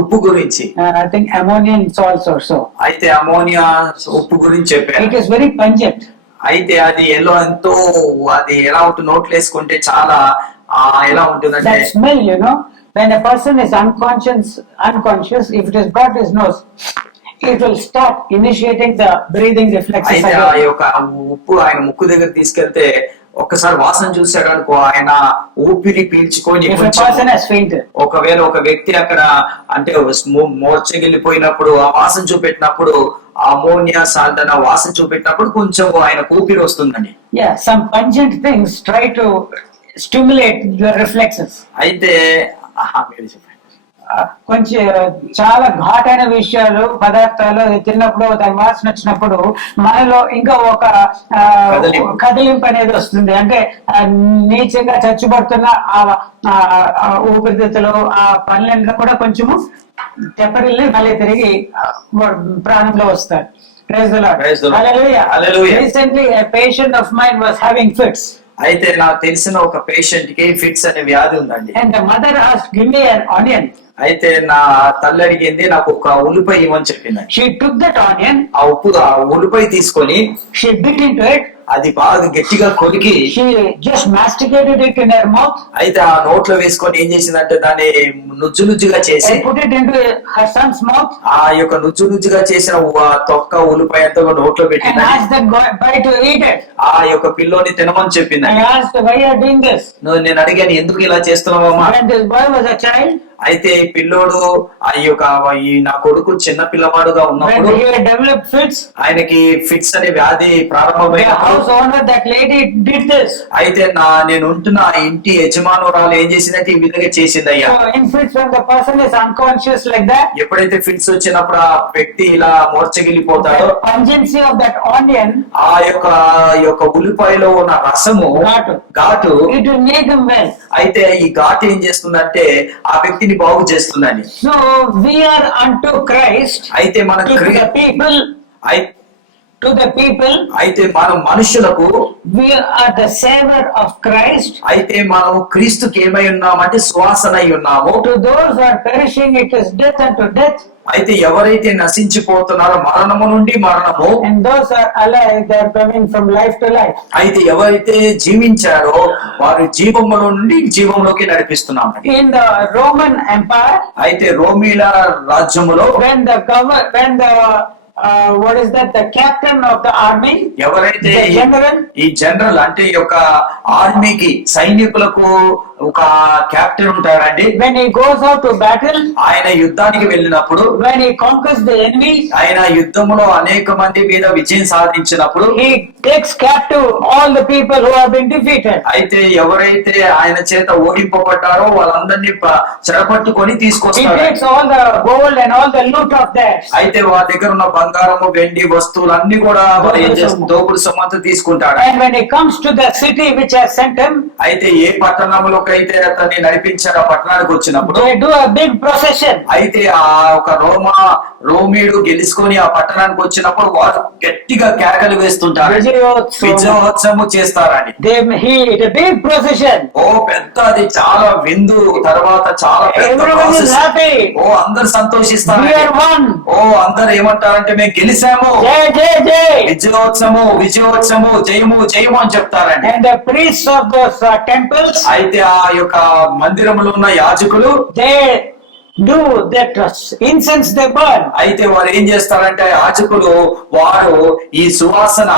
ఉప్పు గురించి. I think ammonium salts also. అయితే అమోనియా ఉప్పు గురించి చెప్పాను. It is very pungent. అయితే అది ఎంతో అది ఎలా ఉంటుంది, నోట్లు వేసుకుంటే చాలా ఎలా ఉంటుందంటే That smell, when a person is unconscious, if it has got his nose, it will start initiating the breathing reflexes అయితే ఆ again. యొక్క ఉప్పు ఆయన ముక్కు దగ్గర తీసుకెళ్తే ఒక్కసారి వాసన చూశాడు అనుకో, ఆయన ఊపిరి పీల్చుకొని If a కొంచెం person has fainted, ఒకవేళ ఒక వ్యక్తి అక్కడ అంటే మోర్చగిల్లిపోయినప్పుడు ఆ వాసన చూపెట్టినప్పుడు అమోనియా సాల్ట్ అన్న వాసన చూపెట్టినప్పుడు కొంచెం ఆయన ఊపిరి వస్తుందండి. yeah, some pungent things try to stimulate the reflexes. అయితే మీరు చెప్పండి. కొంచెం చాలా ఘాటైన విషయాలు పదార్థాలు తిన్నప్పుడు దాని వాసన వచ్చినప్పుడు మనలో ఇంకా ఒక కదిలింపు అనేది వస్తుంది. అంటే నీచంగా చచ్చుబడుతున్న ఆ ఊపిరితిత్తులు ఆ పనులన్నీ కూడా కొంచెము తెప్పరిల్లి మళ్ళీ తిరిగి ప్రాణంలో వస్తారు. Praise the Lord. Praise the Lord. Hallelujah. Hallelujah. Recently, a patient of mine was having fits. అయితే నాకు తెలిసిన ఒక పేషెంట్ కి ఫిట్స్ అనే వ్యాధి ఉందండి. And the mother asked, give me an onion. అయితే నా తల్లి అడిగింది, నాకు ఒక ఉల్లిపాయ ఇవ్వని చెప్పింది. She took that onion. ఆ ఉల్లిపాయ తీసుకొని She bit into it. అది బాగా గట్టిగా కొరికి She just masticated it in her mouth. అయితే ఆ నోట్లో వేసుకొని ఏం చేసిందంటే దాన్ని నుజ్జు నుజ్జుగా చేసి And put it into her son's mouth. ఆ యొక్క నుజ్జు నుజ్జుగా చేసిన తొక్క ఉల్లిపాయ అంతా నోట్లో And పెట్టింది. asked that boy to eat it. ఆ యొక్క పిల్లోని తినమని చెప్పింది. I asked, why you are doing this? నేను అడిగాను, ఎందుకు ఇలా చేస్తున్నావమ్మా? When this boy was a child, అయితే ఈ పిల్లోడు ఈ నా కొడుకు చిన్న పిల్లవాడుగా when ఉన్నప్పుడు he had developed fits, ఆయనకి ఫిట్స్ అనే వ్యాధి the ప్రారంభమైన house owner, that lady did this. అయితే నేను ఉంటున్న ఆ ఇంటి యజమానురాలు ఏం చేసిందంటే ఈ విధంగా చేసింది అయ్యా. So in fits, when the person is unconscious like that, ఎప్పుడైతే ఫిట్స్ వచ్చినప్పుడు ఆ వ్యక్తి ఇలా మూర్చగిలిపోతాడో the pungency of that onion, ఆ యొక్క ఉల్లిపాయలో ఉన్న రసము ఘాటు it will make him well. అయితే ఈ ఘాటు ఏం చేస్తుందంటే ఆ వ్యక్తిని బాగు చేస్తుందని. So we are unto Christ, అయితే మన to the people, అయితే మనం మనుషులకు we are the savor of Christ. అయితే మనం క్రీస్తుకి ఏమై ఉన్నామంటే సువాసన అయి ఉన్నాము. To those who are perishing, it is death unto death. అయితే ఎవరైతే నశించిపోతున్నారో మరణము నుండి మరణము, And those who are alive, they are coming from life to life. అయితే ఎవరైతే జీవించారో వారు జీవములో నుండి జీవంలోకి నడిపిస్తున్నాము. In the Roman Empire, అయితే రోమీల రాజ్యములో when the what is that? The captain of the army, ఎవరైతే the general, ఈ జనరల్ అంటే ఈ యొక్క ఆర్మీకి సైనికులకు ఒక కెప్టెన్ ఉంటాడండి. when he goes out to battle, ఆయన యుద్ధానికి వెళ్ళినప్పుడు, when he conquers the enemy, ఆయన యుద్ధములో అనేక మంది మీద విజయం సాధించినప్పుడు he takes captive all the people who have been defeated. అయితే ఎవరైతే ఆయన చేత ఓడింపబడ్డారో వాళ్ళందరినీ చెరపట్టుకొని He తీసుకొస్తాడు. takes all the gold and all the loot of theirs. అయితే వారి దగ్గర ఉన్న బంగారము వెండి వస్తువులు అన్ని కూడా వారు ఏం చేస్తారు, దోపుడు సొమ్మంతా తీసుకుంటాడు. And when he comes to the city which has sent him, అయితే ఏ పట్టణంలోకి అయితే అతన్ని నడిపించారు ఆ పట్టణానికి వచ్చినప్పుడు they do a big procession. అయితే ఆ ఒక రోమీడు గెలుచుకొని ఆ పట్టణానికి వచ్చినప్పుడు వారు గట్టిగా కేకలు వేస్తుంటారు, విజయోత్సవం చేస్తారని. It a big procession. ఓ పెద్ద, అది చాలా విందు తర్వాత చాలా పెద్ద Everyone is process. happy. ఓ అందరు సంతోషిస్తారు. We are one. ఓ అందరు ఏమంటారంటే మేము గెలిచాము, Jai, Jai, Jai. విజయోత్సవము జయము జయము అని చెప్తారండి. And the priests of those temples, అయితే ఆ యొక్క మందిరములో ఉన్న యాజకులు they do that incense they burn. అయితే వారు ఏం చేస్తారంటే యాజకులు వారు ఈ సువాసన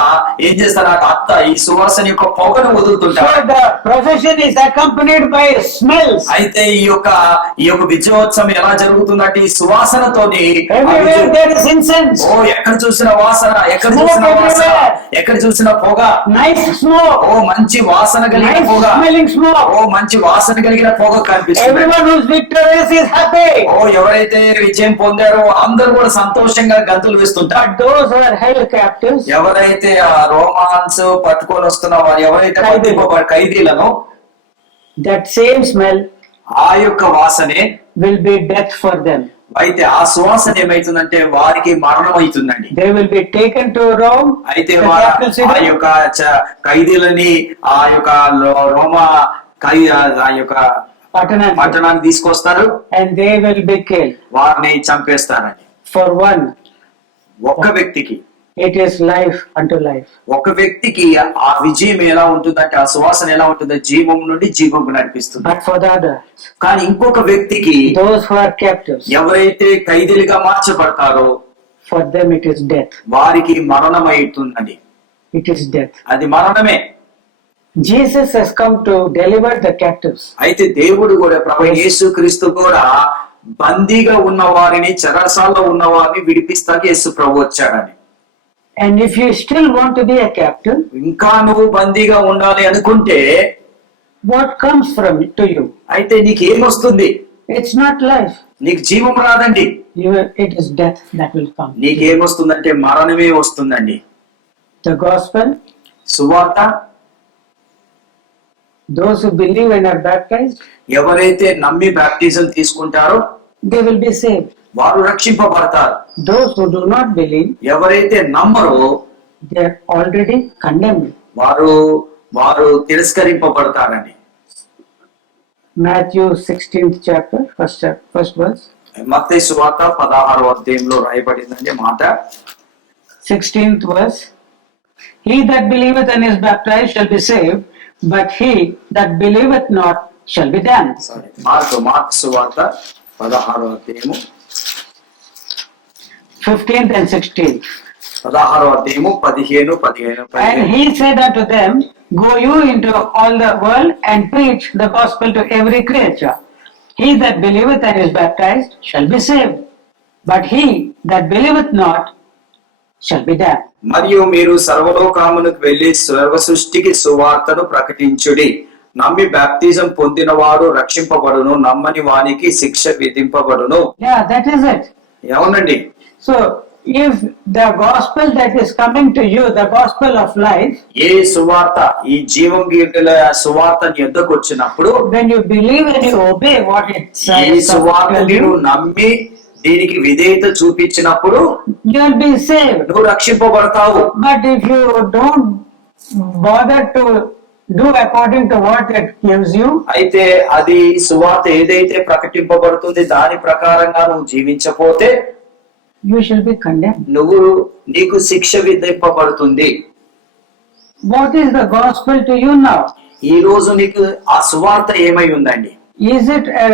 ఏం చేస్తారంటే ఈ సువాసన యొక్క పొగను So వదులుతుంటారు. the procession is accompanied by smells. అయితే ఈ యొక్క విజయోత్సవం ఎలా జరుగుతుందంటే ఈ సువాసనతోని Everywhere there is incense. ఓ ఎక్కడ చూసిన వాసన, ఎక్కడ Smoke చూసిన వాసన, everywhere. ఎక్కడ చూసిన పొగ, Nice smoke. ఓ మంచి వాసన కలిగిన Nice పొగ, smelling smoke. ఓ మంచి వాసన కలిగిన పొగ కనిపిస్తుంది. Everyone who is victorious is happy. ఓ ఎవరైతే విజయం పొందారో అందరూ కూడా సంతోషంగా గంతులు వేస్తుంటారు. But those who are held captives, ఎవరైతే ఆ రోమాన్స్ పట్టుకొని వస్తున్న వారు ఎవరైతే బంధింపబడి ఖైదీలను, that same smell ఆ యొక్క వాసనే will be death for them. అయితే ఆ సువాసన ఏమైతుందంటే వారికి మరణం అవుతుందండి. They will be taken to Rome, అయితే the వారు capital ఆ city, యొక్క ఖైదీలని ఆ యొక్క రోమా ఆ యొక్క Patanam, పట్టణాన్ని తీసుకొస్తారు, and they will be killed. వారిని చంపేస్తారండి. For one, ఒక్క వ్యక్తికి it is life unto life. ఒక వ్యక్తికి ఆ విజయం ఎలా ఉంటుందంటే ఆ సువాసన ఎలా ఉంటుందో జీవం నుండి జీవం నడిపిస్తుంది. But for the other, కానీ ఇంకొక వ్యక్తికి, those who are captives, ఎవరైతే ఖైదీలుగా మార్చబడతారో for them it is death. వారికి మరణం అవుతుందండి. It is death. అది మరణమే. Jesus has come to deliver the captives. అయితే దేవుడు కూడా ప్రభు యేసు క్రీస్తు కూడా బందీగా ఉన్న వారిని, చెరసాలలో ఉన్న వారిని విడిపిస్తానికి యేసు ప్రభు వచ్చాడని. And if you still want to be a captive, ఇంకా నువ్వు బందీగా ఉండాలి అనుకుంటే what comes from it to you? అయితే నీకేమొస్తుంది? It's not life. నీకు జీవం రాదండి. It is death that will come. నీకేమొస్తుందంటే మరణమే వస్తుందండి. The gospel, సువార్త, those who believe and are baptized, ఎవరైతే నమ్మి బాప్టిజం తీసుకుంటారో they will be saved. వారు రక్షింపబడతారు. Those who do not believe, ఎవరైతే నమ్మరో they are already condemned. వారు తిరస్కరింపబడతారండి. Matthew 16th chapter, first verse. మత్తయి సువార్త 16వ అధ్యాయంలో రాయబడిందండి మాట. 16th verse. He that believeth and is baptized shall be saved, but he that believeth not shall be damned. Mark సువార్త 16వ అధ్యాయము 15th and 16th. 16వ అధ్యాయము 15. And he said unto them, Go you into all the world and preach the gospel to every creature. He that believeth and is baptized shall be saved, but he that believeth not shall be damned. మరియు మీరు సర్వలోకమునకు వెళ్లి సర్వ సృష్టికి సువార్తను ప్రకటించుడి. నమ్మి బాప్తిజం పొందినవాడు రక్షింపబడును, నమ్మని వానికి శిక్ష విధింపబడును. Yeah, that is it. అవునండి. So, if the gospel that is coming to you, the gospel of life, ఏ సువార్త ఈ జీవం గీతల సువార్త నీ యొద్దకు వచ్చినప్పుడు, when you believe and you obey what it ఈ says, సువార్త నీవు నమ్మి దీనికి విధేయత చూపించినప్పుడు you will be saved. నువ్వు రక్షింపబడతావు. But if you don't bother to do according to what it gives you, అయితే అది సువార్త ఏదైతే ప్రకటింపబడుతుంది దాని ప్రకారంగా నువ్వు జీవించకపోతే you shall be condemned. నీకు శిక్ష విధింపబడుతుంది. What is the gospel to you now? ఈ రోజు నీకు ఆ సువార్త ఏమై ఉందండి? Is it a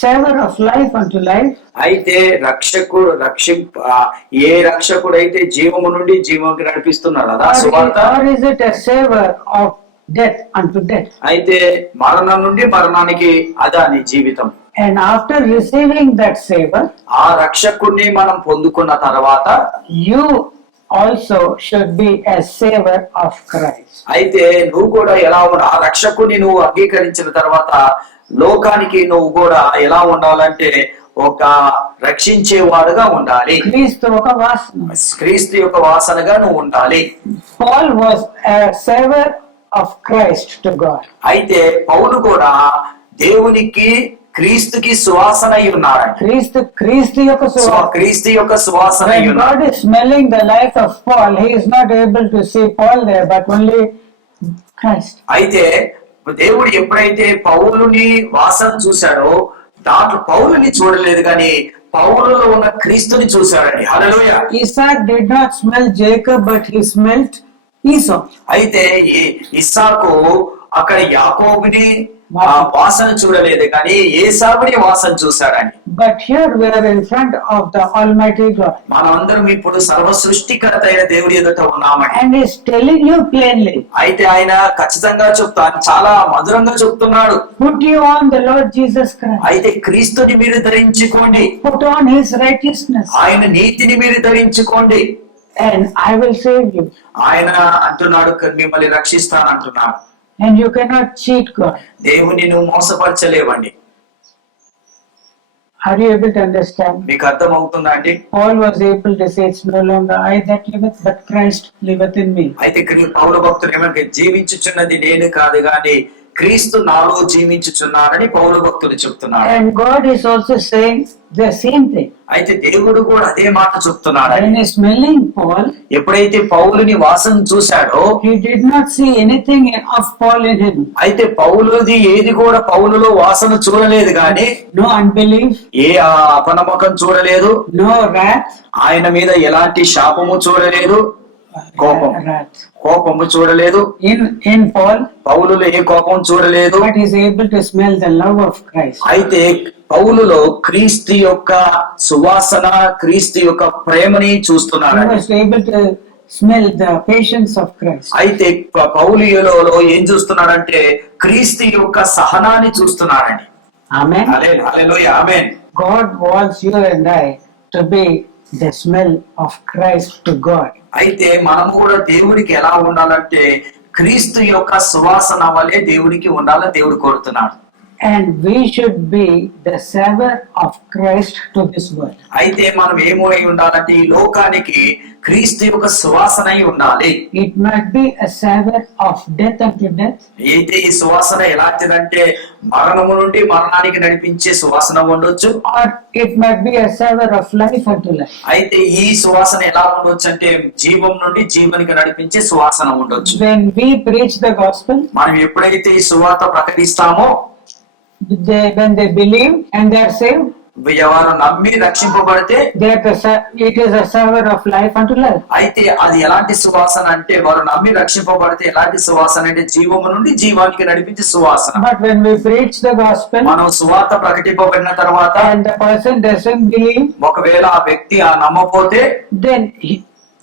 saver of life unto life? అయితే ఏ రక్షకుడైతే జీవము నుండి జీవంకి నడిపిస్తున్నాడు అదా సువార్త? Or is it a saver of death unto death? అయితే మరణం నుండి మరణానికి అదా నీ జీవితం. And after receiving that savor, ఆ రక్షకుడిని మనం పొందుకున్న తర్వాత you also should be a saver of Christ. అయితే నువ్వు కూడా ఎలా ఆ రక్షకుడిని నువ్వు అంగీకరించిన తర్వాత లోకానికి నువ్వు కూడా ఎలా ఉండాలంటే ఒక రక్షించేవాడుగా ఉండాలి. క్రీస్తు యొక్క వాసనగా నువ్వు ఉండాలి. Paul was a saver of Christ to God. అయితే పౌలు కూడా దేవునికి క్రీస్తుకి సువాసన అయి ఉన్నాడు. క్రీస్తు యొక్క సువాసన అయి ఉన్నాడు. God is smelling the life of Paul. He is not able to see Paul there, but only Christ. అయితే దేవుడు ఎప్పుడైతే పౌలుని వాసన చూశాడో దాంట్లో పౌలుని చూడలేదు కానీ పౌలులో ఉన్న క్రీస్తుని చూశాడండి. హల్లెలూయా. Isaac did not smell Jacob, but he smelled Esau. అయితే ఇస్సాకు అక్కడ యాకోబుని వాసన చూడలేదు కానీ ఏసావుని వాసన చూశాడని. But here we are in front of the Almighty God. మనమందరం ఇప్పుడు సర్వ సృష్టికర్త అయిన దేవుడి ఎదుట ఉన్నామండి. And he is telling you plainly. అయితే ఆయన ఖచ్చితంగా చెప్తాను, చాలా మధురంగా చెప్తున్నాడు. Put you on the Lord Jesus Christ. అయితే క్రీస్తుని మీరు ధరించుకోండి. Put on his righteousness. ఆయన నీతిని మీరు ధరించుకోండి. And I will save you. ఆయన అంటున్నాడు మిమ్మల్ని రక్షిస్తాను అంటున్నాడు. And you cannot cheat God. దేవుని నువ్వు మోసపరచలేవండి. Are you able to understand? మీకు అర్థం అవుతుందా అండి? Paul was able to say, it's no longer I that liveth, but Christ liveth in me. అయితే పౌలు భక్తుడు ఏమంటే జీవించుచున్నది నేను కాదు గాని క్రీస్తు నాలో జీవించుచున్నారని పౌలు భక్తుడు చెప్తున్నాడు. And God is also saying the same thing. అయితే దేవుడు కూడా అదే మాట చెప్తున్నాడు. When he smelling Paul, ఎప్పుడైతే పౌలుని వాసన చూశాడో he did not see anything of Paul in him. అయితే పౌలుది ఏది కూడా పౌలులో వాసన చూడలేదు గాని No unbelief, ఏ అపనమ్మకం చూడలేదు, no wrath, ఆయన మీద ఎలాంటి శాపము చూడలేదు, కోపము చూడలేదు. In Paul, పౌలులో ఏ కోపం చూడలేదు. but he is able to smell the love of Christ. అయితే పౌలులో క్రీస్తు యొక్క సువాసన, క్రీస్తు యొక్క ప్రేమని చూస్తున్నాడు. He was able to smell the patience of Christ. అయితే పౌలులో ఏం చూస్తున్నాడంటే క్రీస్తు యొక్క సహనాన్ని చూస్తున్నాడండి. Amen. Hallelujah. Amen. God wants you and I to be the smell of Christ to God. అయితే మనము కూడా దేవుడికి ఎలా ఉండాలంటే క్రీస్తు యొక్క సువాసన వల్లే దేవుడికి ఉండాలని దేవుడు కోరుతున్నాడు. And we should be the savor of Christ to this world. అయితే మనం ఏమై ఉండాలంటే ఈ లోకానికి క్రీస్తు యొక్క సువాసన అయి ఉండాలి. It might be a savor of death unto death. అయితే ఈ సువాసన ఎలాంటిదంటే మరణము నుండి మరణానికి నడిపించే సువాసన ఉండొచ్చు, Or it might be a savor of life unto life. అయితే ఈ సువాసన ఎలా ఉండొచ్చు అంటే జీవం నుండి జీవనికి నడిపించే సువాసన ఉండొచ్చు. When we preach the gospel, మనం ఎప్పుడైతే ఈ సువార్త ప్రకటిస్తామో when they believe and they are saved, ఎవరు నమ్మి రక్షింపబడితే it is a savor of life unto life. అయితే అది ఎలాంటి సువాసన అంటే వారు నమ్మి రక్షింపబడితే ఎలాంటి సువాసన అంటే జీవము నుండి జీవానికి నడిపించే సువాసన. But when we preach the gospel మనం సువార్త ప్రకటింపబడిన తర్వాత and the person doesn't believe, ఒకవేళ ఆ వ్యక్తి ఆ నమ్మపోతే then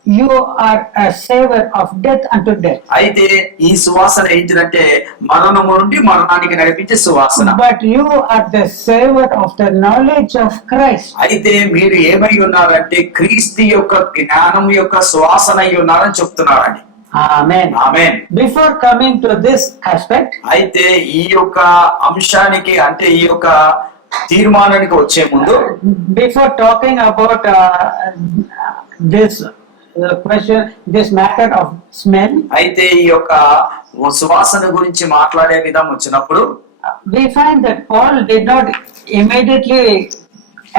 you are a savor of death unto death. అయితే ఈ సువాసన ఏంటిదంటే మరణము నుండి మరణానికి నడిపించే సువాసన. But you are the savor of the knowledge of Christ. అయితే మీరు ఏమై ఉన్నారంటే క్రీస్తు యొక్క జ్ఞానం యొక్క సువాసన అయి ఉన్నారని చెప్తున్నారండి. Amen. Amen. Before coming to this aspect, అయితే ఈ యొక్క అంశానికి అంటే ఈ యొక్క తీర్మానానికి వచ్చే ముందు before talking about this question, this matter of smell, అయితే ఈ యొక్క సువాసన గురించి మాట్లాడే విధం వచ్చినప్పుడు we find that Paul did not immediately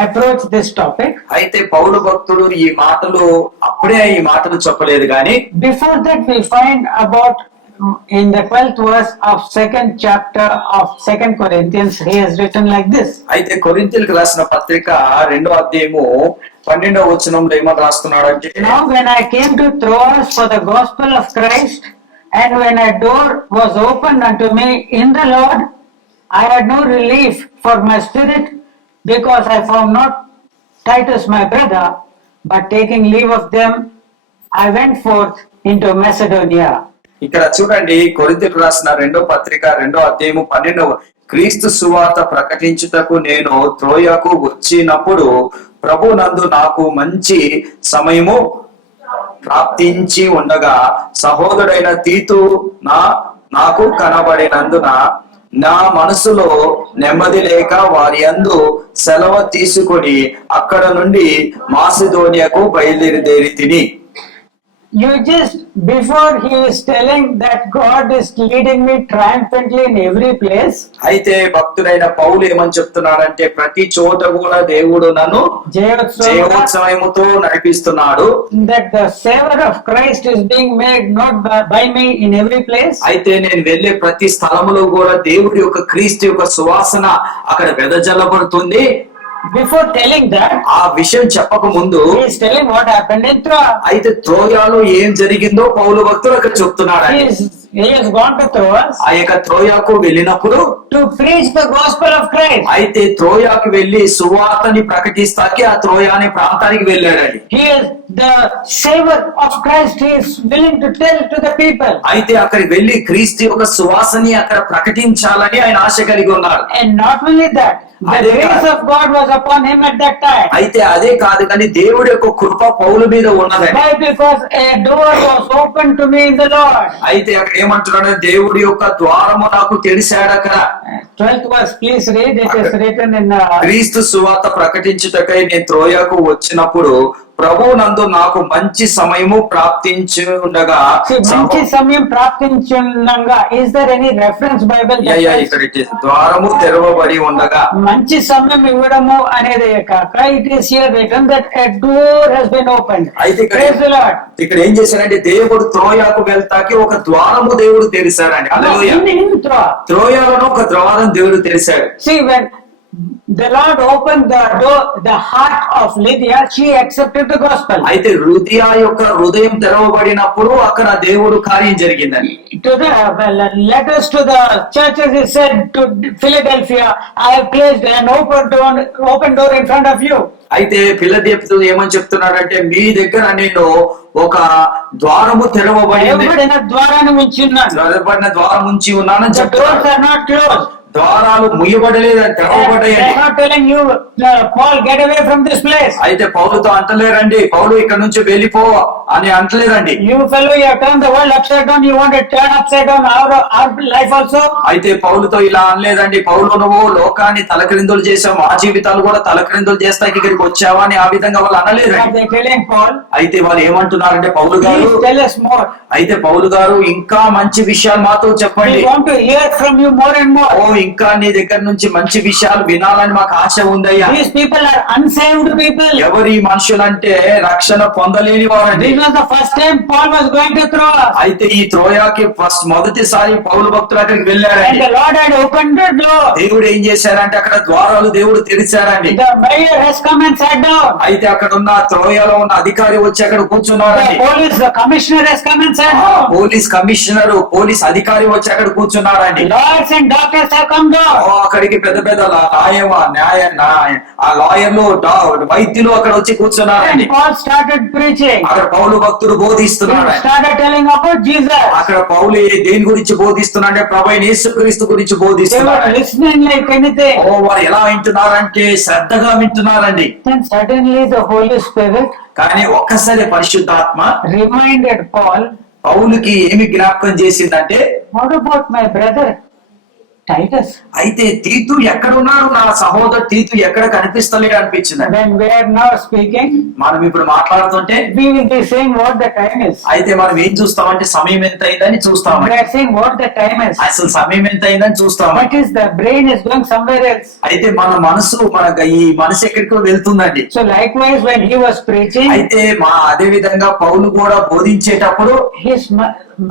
approach this topic. అయితే పౌలు భక్తుడు ఈ మాటలు అప్పుడే ఈ మాటలు చెప్పలేదు కానీ Before that, we find about in the 12th verse of 2nd chapter of 2nd Corinthians, he has written like this. అయితే కొరింథీయులకు రాసిన పత్రిక 2వ అధ్యాయము 12వ వచనంలో ఏమని రాస్తున్నాడంటే Now when I came to Troas for the gospel of Christ, and when a door was opened unto me in the Lord, I had no relief for my spirit, because I found not Titus my brother, but taking leave of them, I went forth into Macedonia. ఇక్కడ చూడండి కొరింథీయులకు రాసిన 2వ పత్రిక 2వ అధ్యాయము 12వ క్రీస్తు సువార్త ప్రకటించుటకు నేను త్రోయకు వచ్చినప్పుడు ప్రభు నందు నాకు మంచి సమయము ప్రాప్తించి ఉండగా సహోదరుడైన తీతు నాకు కనబడినందున నా మనసులో నెమ్మది లేక వారి యందు సెలవు తీసుకొని అక్కడ నుండి మాసిదోనియాకు బయలుదేరి తిని. You just, before he is telling that God is leading me triumphantly in every place, అయితే భక్తుడైన పౌలు ఏమని చెప్తున్నాడంటే ప్రతి చోట కూడా దేవుడు నన్ను జయోత్సవముతో నడిపిస్తున్నాడు, that the savor of Christ is being made not by me in every place. అయితే నేను వెళ్ళే ప్రతి స్థలములో కూడా దేవుడి యొక్క క్రీస్తు యొక్క సువాసన అక్కడ వెదజల్లబడుతుంది. Before telling that, ఆ విషయం చెప్పక ముందు he is telling what happened in Troas. అయితే త్రోయాలో ఏం జరిగిందో పౌలు భక్తులు అక్కడ చెప్తున్నాడు. He has gone to Troas ఆ యొక్క త్రోయాకు వెళ్ళినప్పుడు to preach the gospel of Christ. అయితే త్రోయాకు వెళ్లి సువార్తని ప్రకటిస్తాకి ఆ త్రోయా అనే ప్రాంతానికి వెళ్ళాడండి. He is the savor of Christ. He is willing to tell to the people. అయితే అక్కడికి వెళ్లి క్రీస్తు యొక్క సువాసని అక్కడ ప్రకటించాలని ఆయన ఆశ కలిగి ఉన్నారు. And not only that, the grace of God was upon him at that time. అయితే అదే కాదు కానీ దేవుడి యొక్క కృప పౌలు మీద ఉన్నదని. Why? Because a door was opened to me in the Lord. అయితే అక్కడ ఏమంటున్నాడు, దేవుడి యొక్క ద్వారము నాకు తెలిసాడు. అక్కడ 12th verse, please read. It is written in క్రీస్తు సువార్త ప్రకటించుటకై నేను త్రోయకు వచ్చినప్పుడు ప్రభు నందు నాకు మంచి సమయము ప్రాప్తించి ఉండగా. మంచి సమయం ప్రాప్తించుండగా, is there any reference Bible? ఇక్కడ ద్వారము తెరవబడి ఉండగా మంచి సమయం ఇవ్వడము అనేది కాక, it is here written that a door has been opened. అయితే Praise the Lord. ఇక్కడ ఏం చేశాడంటే దేవుడు త్రోయాకు వెళ్తాకి ఒక ద్వారము దేవుడు తెరిచాడండి. హల్లెలూయా. త్రోయాలను ఒక ద్వారం దేవుడు తెరిచాడు. See, when the Lord opened the door, the heart of Lydia, she accepted the gospel. అయితే లుదియా యొక్క హృదయం తెరవబడినప్పుడు అక్కడ దేవుడు కార్యం జరిగిందని. To the letters to the churches, he said to Philadelphia, I have placed an open door in front of you. అయితే ఫిలదెల్ఫియాతో ఏమని చెప్తున్నాడంటే మీ దగ్గర నేను ఒక ద్వారము తెరవబడిన ద్వారాన్ని ఉంచి ఉన్నాను. తెరవబడిన ద్వారం ఉంచి ఉన్నానని The doors చెప్తున్నాడు. are not closed. ద్వారాలు ముయ్యబడలేదని తెరవబడ్డాయండి. They're not telling you, Paul, get away from this place. అయితే పౌలుతో అంటలేరండి, పౌలు ఇక్కడ నుంచి వెళ్ళిపో అని అంటలేరండి. You fellow, you have turned the world upside down. You want to turn upside down our life also? అయితే పౌలుతో ఇలా అనలేదండి, పౌలు నువ్వు లోకాన్ని తలక్రిందులు చేసావు, మా జీవితాలు కూడా తలక్రిందులు చేస్తాయి, ఇక్కడికి వచ్చావా అని ఆ విధంగా వాళ్ళు Are అనలేదండి. they telling Paul? అయితే వాళ్ళు ఏమంటున్నారంటే, పౌలు గారు Please tell us more. అయితే పౌలు గారు ఇంకా మంచి విషయాలు మాతో చెప్పండి. We want to hear from you more and more. ఓ ఇంకా నీ దగ్గర నుంచి మంచి విషయాలు వినాలని మాకు ఆశ ఉందయ్యా. These people are unsaved people. ఎవరి మనుషులంటే రక్షణ పొందలేని వారండి. This was the first time Paul was going to Troas. అయితే ఈ త్రోయాకి మొదటిసారి పౌలు భక్తులు అక్కడికి And వెళ్ళారండి. the Lord had opened the door. దేవుడు ఏం చేశారంటే అక్కడ ద్వారాలు దేవుడు తెరిచారండి. The mayor has come and sat down. అయితే అక్కడ ఉన్న త్రోయలో ఉన్న అధికారి వచ్చి అక్కడ The కూర్చున్నారండి. police, the commissioner has come and sat ఆ down. పోలీస్ కమిషనర్ పోలీస్ అధికారి వచ్చి అక్కడ కూర్చున్నారండి. Lawyers and doctors have come down. అక్కడికి పెద్ద పెద్ద ఆ లాయర్లు వైద్యులు అక్కడ వచ్చి కూర్చున్నారండి. And Paul started preaching. అక్కడ పౌలు భక్తుడు He బోధిస్తున్నాడు. started telling about Jesus. అక్కడ పౌలు దేని గురించి బోధిస్తున్నాడే, ప్రభువైన యేసుక్రీస్తు గురించి They బోధిస్తున్నాడు. were listening like anything. వారు ఎలా వింటున్నారంటే శ్రద్ధగా వింటున్నారండి. Then suddenly the Holy Spirit కానీ ఒక్కసారి పరిశుద్ధాత్మ reminded Paul, పౌలుకి ఏమి జ్ఞాపకం చేసిందంటే, what about my brother Titus? అయితే తీతు ఎక్కడున్నాడు, నా సహోదరు తీతు ఎక్కడ కనిపిస్తలేడు అనిపించిందండి. When we are now speaking, మనం ఇప్పుడు మాట్లాడుతుంటే we will be saying what the time is. అయితే మనం ఏం చూస్తామంటే సమయం ఎంత అయిందని We చూస్తామండి. are saying what the time is. అసలు సమయం ఎంత అయిందని చూస్తామండి. That is, the brain is going somewhere else. అయితే మన ఈ మనసు ఎక్కడికో వెళ్తుందండి. So likewise, when he was preaching, అయితే అదే విధంగా పౌలు కూడా బోధించేటప్పుడు his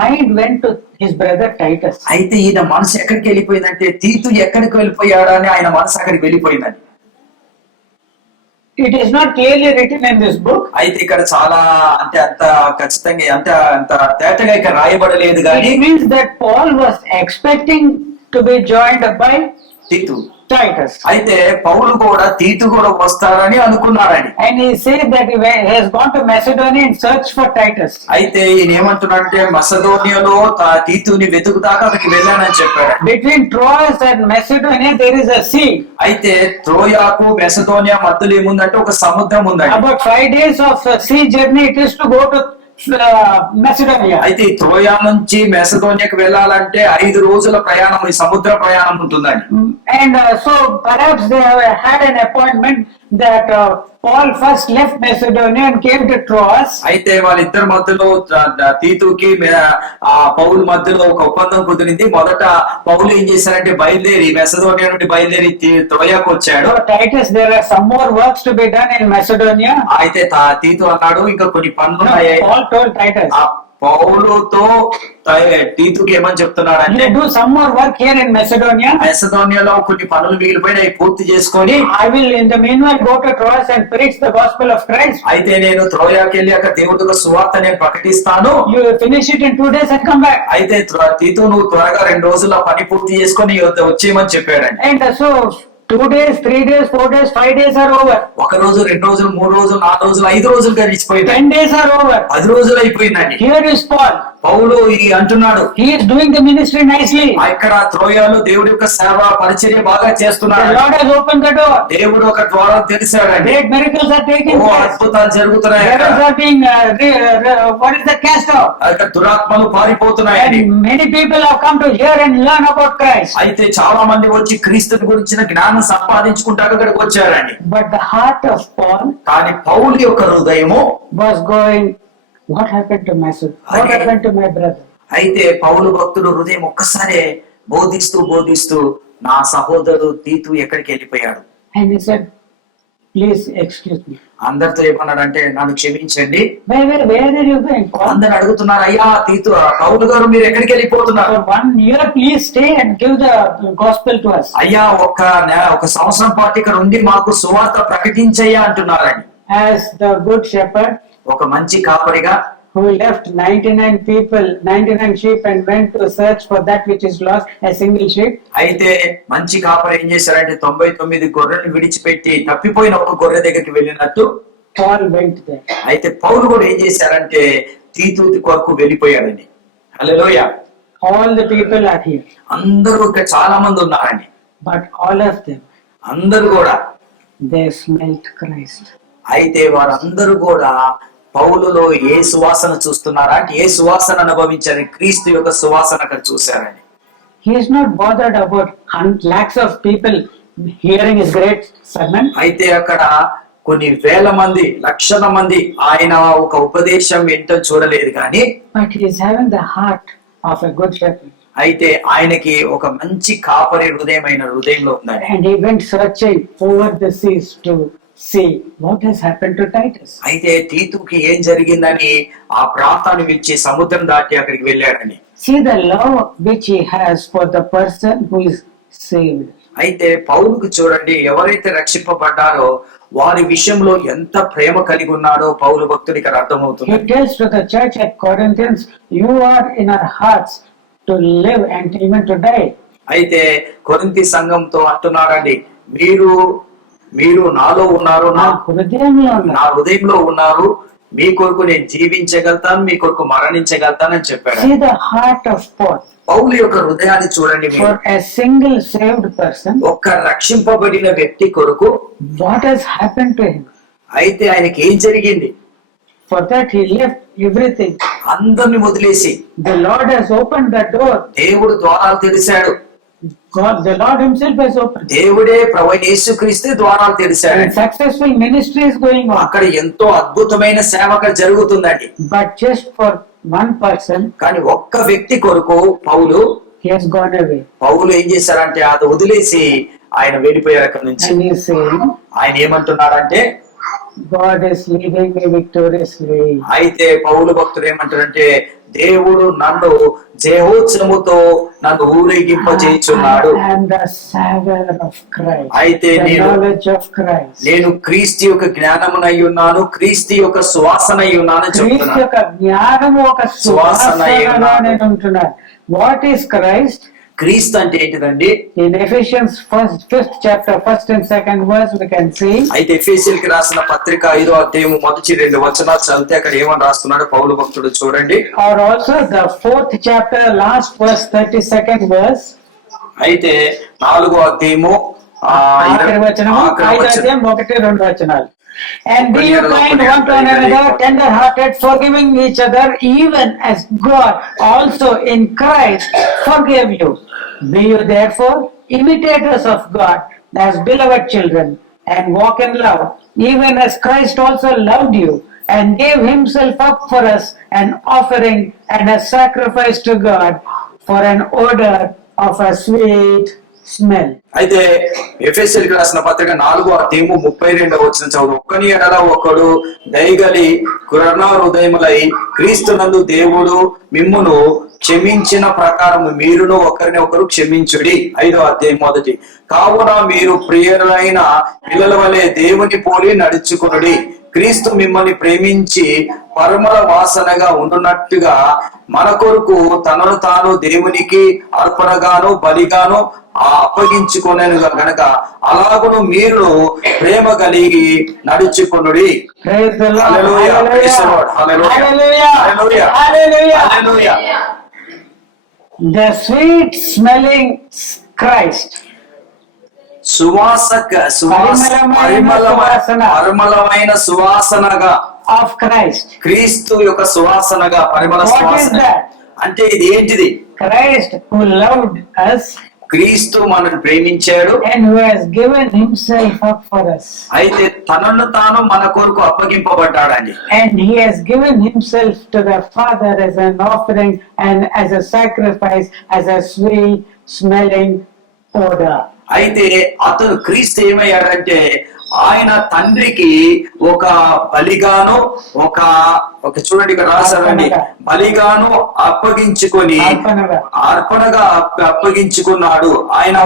mind went to his brother Titus. అయితే ఈయన మనసు ఎక్కడికి వెళ్ళిపోయిందంటే, తీతు ఎక్కడికి వెళ్ళిపోయాడా అని ఆయన మనసు అక్కడికి వెళ్ళిపోయిందండి. It is not clearly written in this book. అయితే ఇక్కడ చాలా అంటే అంత ఖచ్చితంగా అంత తేటగా ఇక్కడ రాయబడలేదు కానీ It means that Paul was expecting to be joined by తీతు, Titus. అయితే పౌలు కూడా తీతు కూడా వస్తారని అనుకున్నారని. And he said that he has gone to Macedonia and searched for Titus. అయితే ఈయన ఏమంటున్నాడంటే, మసదోనియాలో తీతుని వెతుకుతాక అక్కడికి వెళ్ళానని చెప్పాడు. Between Troas and Macedonia there is a sea. అయితే త్రోయాకు మెసదోనియా మధ్యలో ఏముందంటే ఒక సముద్రం ఉందండి. About 5 days of sea journey it is to go to Macedonia. అయితే ఈ త్రోయా నుంచి మెసదోనియాకు వెళ్ళాలంటే 5 రోజుల ప్రయాణం, ఈ సముద్ర ప్రయాణం ఉంటుందండి. And so perhaps they have had an appointment that Paul first left Macedonia and came to Troas. అయితే వాళ్ళిద్దరి మధ్యలో తీతుకి పౌలు మధ్యలో ఒక ఒప్పందం కుదిరింది. మొదట పౌలు ఏం చేశారంటే బయలుదేరి మెసదోనియా నుండి బయలుదేరి త్రోయాకు వచ్చాడు. So Titus, there are some more works to be done in Macedonia. అయితే తీతు అన్నాడు, ఇంకా కొన్ని పనులు No, ఉన్నాయి. Paul told Titus, ఆ పౌలుతో తీతుకి ఏమని చెప్తున్నాడంటే, you do some more work here in Macedonia. మెసదోనియాలో కొన్ని పనులు మిగిలిపోయినాయి, పూర్తి చేసుకొని I will in the meanwhile go to Troas and preach the gospel of Christ. అయితే నేను త్రోయాకి వెళ్ళి అక్కడ దేవుడికి సువార్త నేను ప్రకటిస్తాను. You finish it in 2 days and come back. అయితే తీతు నువ్వు త్వరగా 2 రోజుల్లో పని పూర్తి చేసుకొని వచ్చేయమని చెప్పాడండి. And so 2 days, 3 days, 4 days, 5 days are over. 1 రోజు, 2 రోజులు, 3 రోజులు, 4 రోజులు, 5 రోజులు గడిచిపోయింది. 10 days are over. 10 రోజులు అయిపోయిందండి. Here is Paul. పౌలు అంటున్నాడు, He is doing the ministry nicely. ఇక్కడ త్రోయాలో దేవుడి యొక్క సేవ పరిచర్య బాగా The చేస్తున్నాడు. Lord has opened the door. దేవుడు ఒక ద్వారం తెరిచాడండి. Great miracles are taking oh place. అద్భుతాలు జరుగుతున్నాయి. Devils are being, what is the cast out? అక్కడ దురాత్మలు పారిపోతున్నాయండి. And many people have come to hear and learn about Christ. అయితే చాలా మంది వచ్చి క్రీస్తుని గురించిన జ్ఞానం సంపాదించుకుంటాక అక్కడికి వచ్చారండి. But the heart of Paul కానీ పౌలు యొక్క హృదయము was going, what happened to Macedonia? What happened to my brother? అయితే పౌలు భక్తుడు హృదయం ఒక్కసారే బోధిస్తూ నా సహోదరుడు తీతు ఎక్కడికి వెళ్ళిపోయాడు. And he said, please excuse me. అందరితో ఏమన్నాడంటే, నన్ను క్షమించండి. Where are you going? Paul? అందరు అడుగుతున్నారు, అయ్యా తీతు పౌలు గారు మీరు ఎక్కడికి వెళ్ళిపోతున్నారు? For 1 year, please stay and give the gospel to us. అయ్యా ఒక సంవత్సరం పాటు ఇక్కడ ఉండి మాకు సువార్త ప్రకటించయ్యా అంటున్నారండి. As the good shepherd ఒక మంచి కాపరిగా who left 99 sheep and went to search for that which is lost, a single sheep. అయితే మంచి కాపరి ఏం చేశారంటే 99 గొర్రెలు విడిచిపెట్టి తప్పిపోయిన ఒక గొర్రె దగ్గరికి వెళ్ళినట్టు Paul went there. అయితే పౌలు కూడా ఏం చేశారంటే తీతు కొరకు వెళ్ళిపోయారండి. హల్లెలూయా. All the people are here. అందరూ ఇక్కడ చాలా మంది ఉన్నారండి. but all of them, అందరూ కూడా they smelt Christ. అయితే వారందరూ కూడా పౌలులో ఏ సువాసన చూస్తున్నారా అంటే ఏ సువాసన అనుభవించారు? క్రీస్తు యొక్క సువాసన అక్కడ చూశారని. He is not bothered about lakhs of people hearing his great sermon. అయితే అక్కడ కొన్ని వేల మంది, లక్షల మంది ఆయన ఒక ఉపదేశం ఏంటో చూడలేదు కానీ, But he is having the heart of a good shepherd. అయితే ఆయనకి ఒక మంచి కాపరి హృదయంలో ఉందని. And he went searching over the seas to see what has happened to Titus. అయితే తీతుకి ఏం జరిగిందని ఆ ప్రాంతాన్ని విడిచి సముద్రం దాటి అక్కడికి వెళ్ళాడని. See the love which he has for the person who is saved. అయితే పౌలుకు చూడండి, ఎవరైతే రక్షింపబడ్డారో వారి విషయంలో ఎంత ప్రేమ కలిగి ఉన్నాడో పౌలు భక్తుడికి ఇక్కడ అర్థమవుతుంది. He tells to the church at Corinthians, you are in our hearts to live and even to die. అయితే కొరింథీ సంఘంతో అంటున్నాడండి, మీరు నాలో ఉన్నారు, నా హృదయంలో ఉన్న నా హృదయంలో ఉన్నారు, మీ కొరకు నేను జీవించగలుగుతాను, మీ కొరకు మరణించగలుగుతానని చెప్పాడు. See the heart of Paul. పౌలు యొక్క హృదయాన్ని చూడండి మీరు. For a single saved person, ఒక్క రక్షింపబడిన వ్యక్తి కొరకు what has happened to him? అయితే ఆయనకి ఏం జరిగింది? For that he left everything. అందరిని వదిలేసి The Lord has opened the door. దేవుడు ద్వారాలు తెరిచాడు. God, the Lord himself has opened. దేవుడే ప్రభువైన యేసుక్రీస్తు ద్వారాలు తెరిచాడు. And successful ministry is going on. అక్కడ ఎంతో అద్భుతమైన సేవ అక్కడ జరుగుతుందండి. But just for one person, కానీ ఒక్క వ్యక్తి కొరకు he has gone away. పౌలు ఏం చేశారంటే అది వదిలేసి ఆయన వెళ్ళిపోయారు అక్కడి నుంచి. And he is saying, ఆయన ఏమంటున్నారంటే, God is leading me victoriously. అయితే పౌలు భక్తుడు ఏమంటారంటే, దేవుడు నన్ను జయోత్సవముతో నన్ను ఊరేగింపజేయుచున్నాడు. I am the savor of Christ. అయితే The knowledge of Christ. నేను క్రీస్తు యొక్క జ్ఞానమునై ఉన్నాను, క్రీస్తు యొక్క సువాసన అయి ఉన్నాను క్రీస్తు చెప్తున్నాను. యొక్క జ్ఞానము ఒక సువాసనగా నేను ఉంటున్నాను. What is Christ? క్రీస్తు అంటే ఏంటిదండి? In Ephesians 5th chapter, 1st and 2nd verse, we can see. అయితే ఎఫెసీయులకు రాసిన పత్రిక 5వ అధ్యాయం మొదటి 2 వచనాలు చదివితే అక్కడ ఏమని రాస్తున్నాడు పౌలు భక్తుడు చూడండి. Or also the 4th chapter, last verse, 32nd verse. అయితే 4వ అధ్యాయము ఆఖరి వచనము, 5వ అధ్యాయం 1-2 వచనాలు. And be you kind one to another, tender-hearted, forgiving each other, even as God also in Christ forgave you. Be you therefore imitators of God as beloved children, and walk in love, even as Christ also loved you, and gave himself up for us, an offering and a sacrifice to God for an odor of a sweet smell. అయితే ఎఫెసీయులకు రాసిన పత్రిక 4వ అధ్యాయము 32వ వచనం చదువు. ఒక్కని ఎడల ఒకడు దయగలి కరుణ హృదయములై క్రీస్తునందు దేవుడు మిమ్మును క్షమించిన ప్రకారము మీరును ఒకరిని ఒకరు క్షమించుడి. 5వ అధ్యాయం 1. కావున మీరు ప్రియులైన పిల్లల వలె దేవుని పోలి నడుచుకొనుడి. క్రీస్తు మిమ్మల్ని ప్రేమించి పరమల వాసనగా ఉండునట్టుగా మన కొరకు తనను తాను దేవునికి అర్పణగాను బలిగాను అప్పగించుకొనెను గనక అలాగును మీరు ప్రేమ కలిగి నడుచుకొనుడి. Praise the Lord. Hallelujah. Praise the Lord. Hallelujah. Hallelujah. Hallelujah. Hallelujah. The sweet smelling Christ. పరిమళమైన సువాసనగా of Christ. క్రీస్తు యొక్క సువాసనగా పరిమళ What is సువాసన that? అంటే ఇది ఏంటిది? Christ who loved us క్రీస్తు మనల్ని ప్రేమించాడు, and who has given himself up for us. అయితే తనను తాను మన కొరకు అప్పగింపబడ్డాడని. And he has given himself to the Father as an offering and as a sacrifice, as a sweet smelling odor. అయితే అతను క్రీస్తు ఏమయ్యాడంటే ఆయన తండ్రికి ఒక బలిగాను ఒక చూడండి ఇక్కడ రాశారండి, బలిగాను అప్పగించుకొని అర్పణగా అప్పగించుకున్నాడు. ఆయన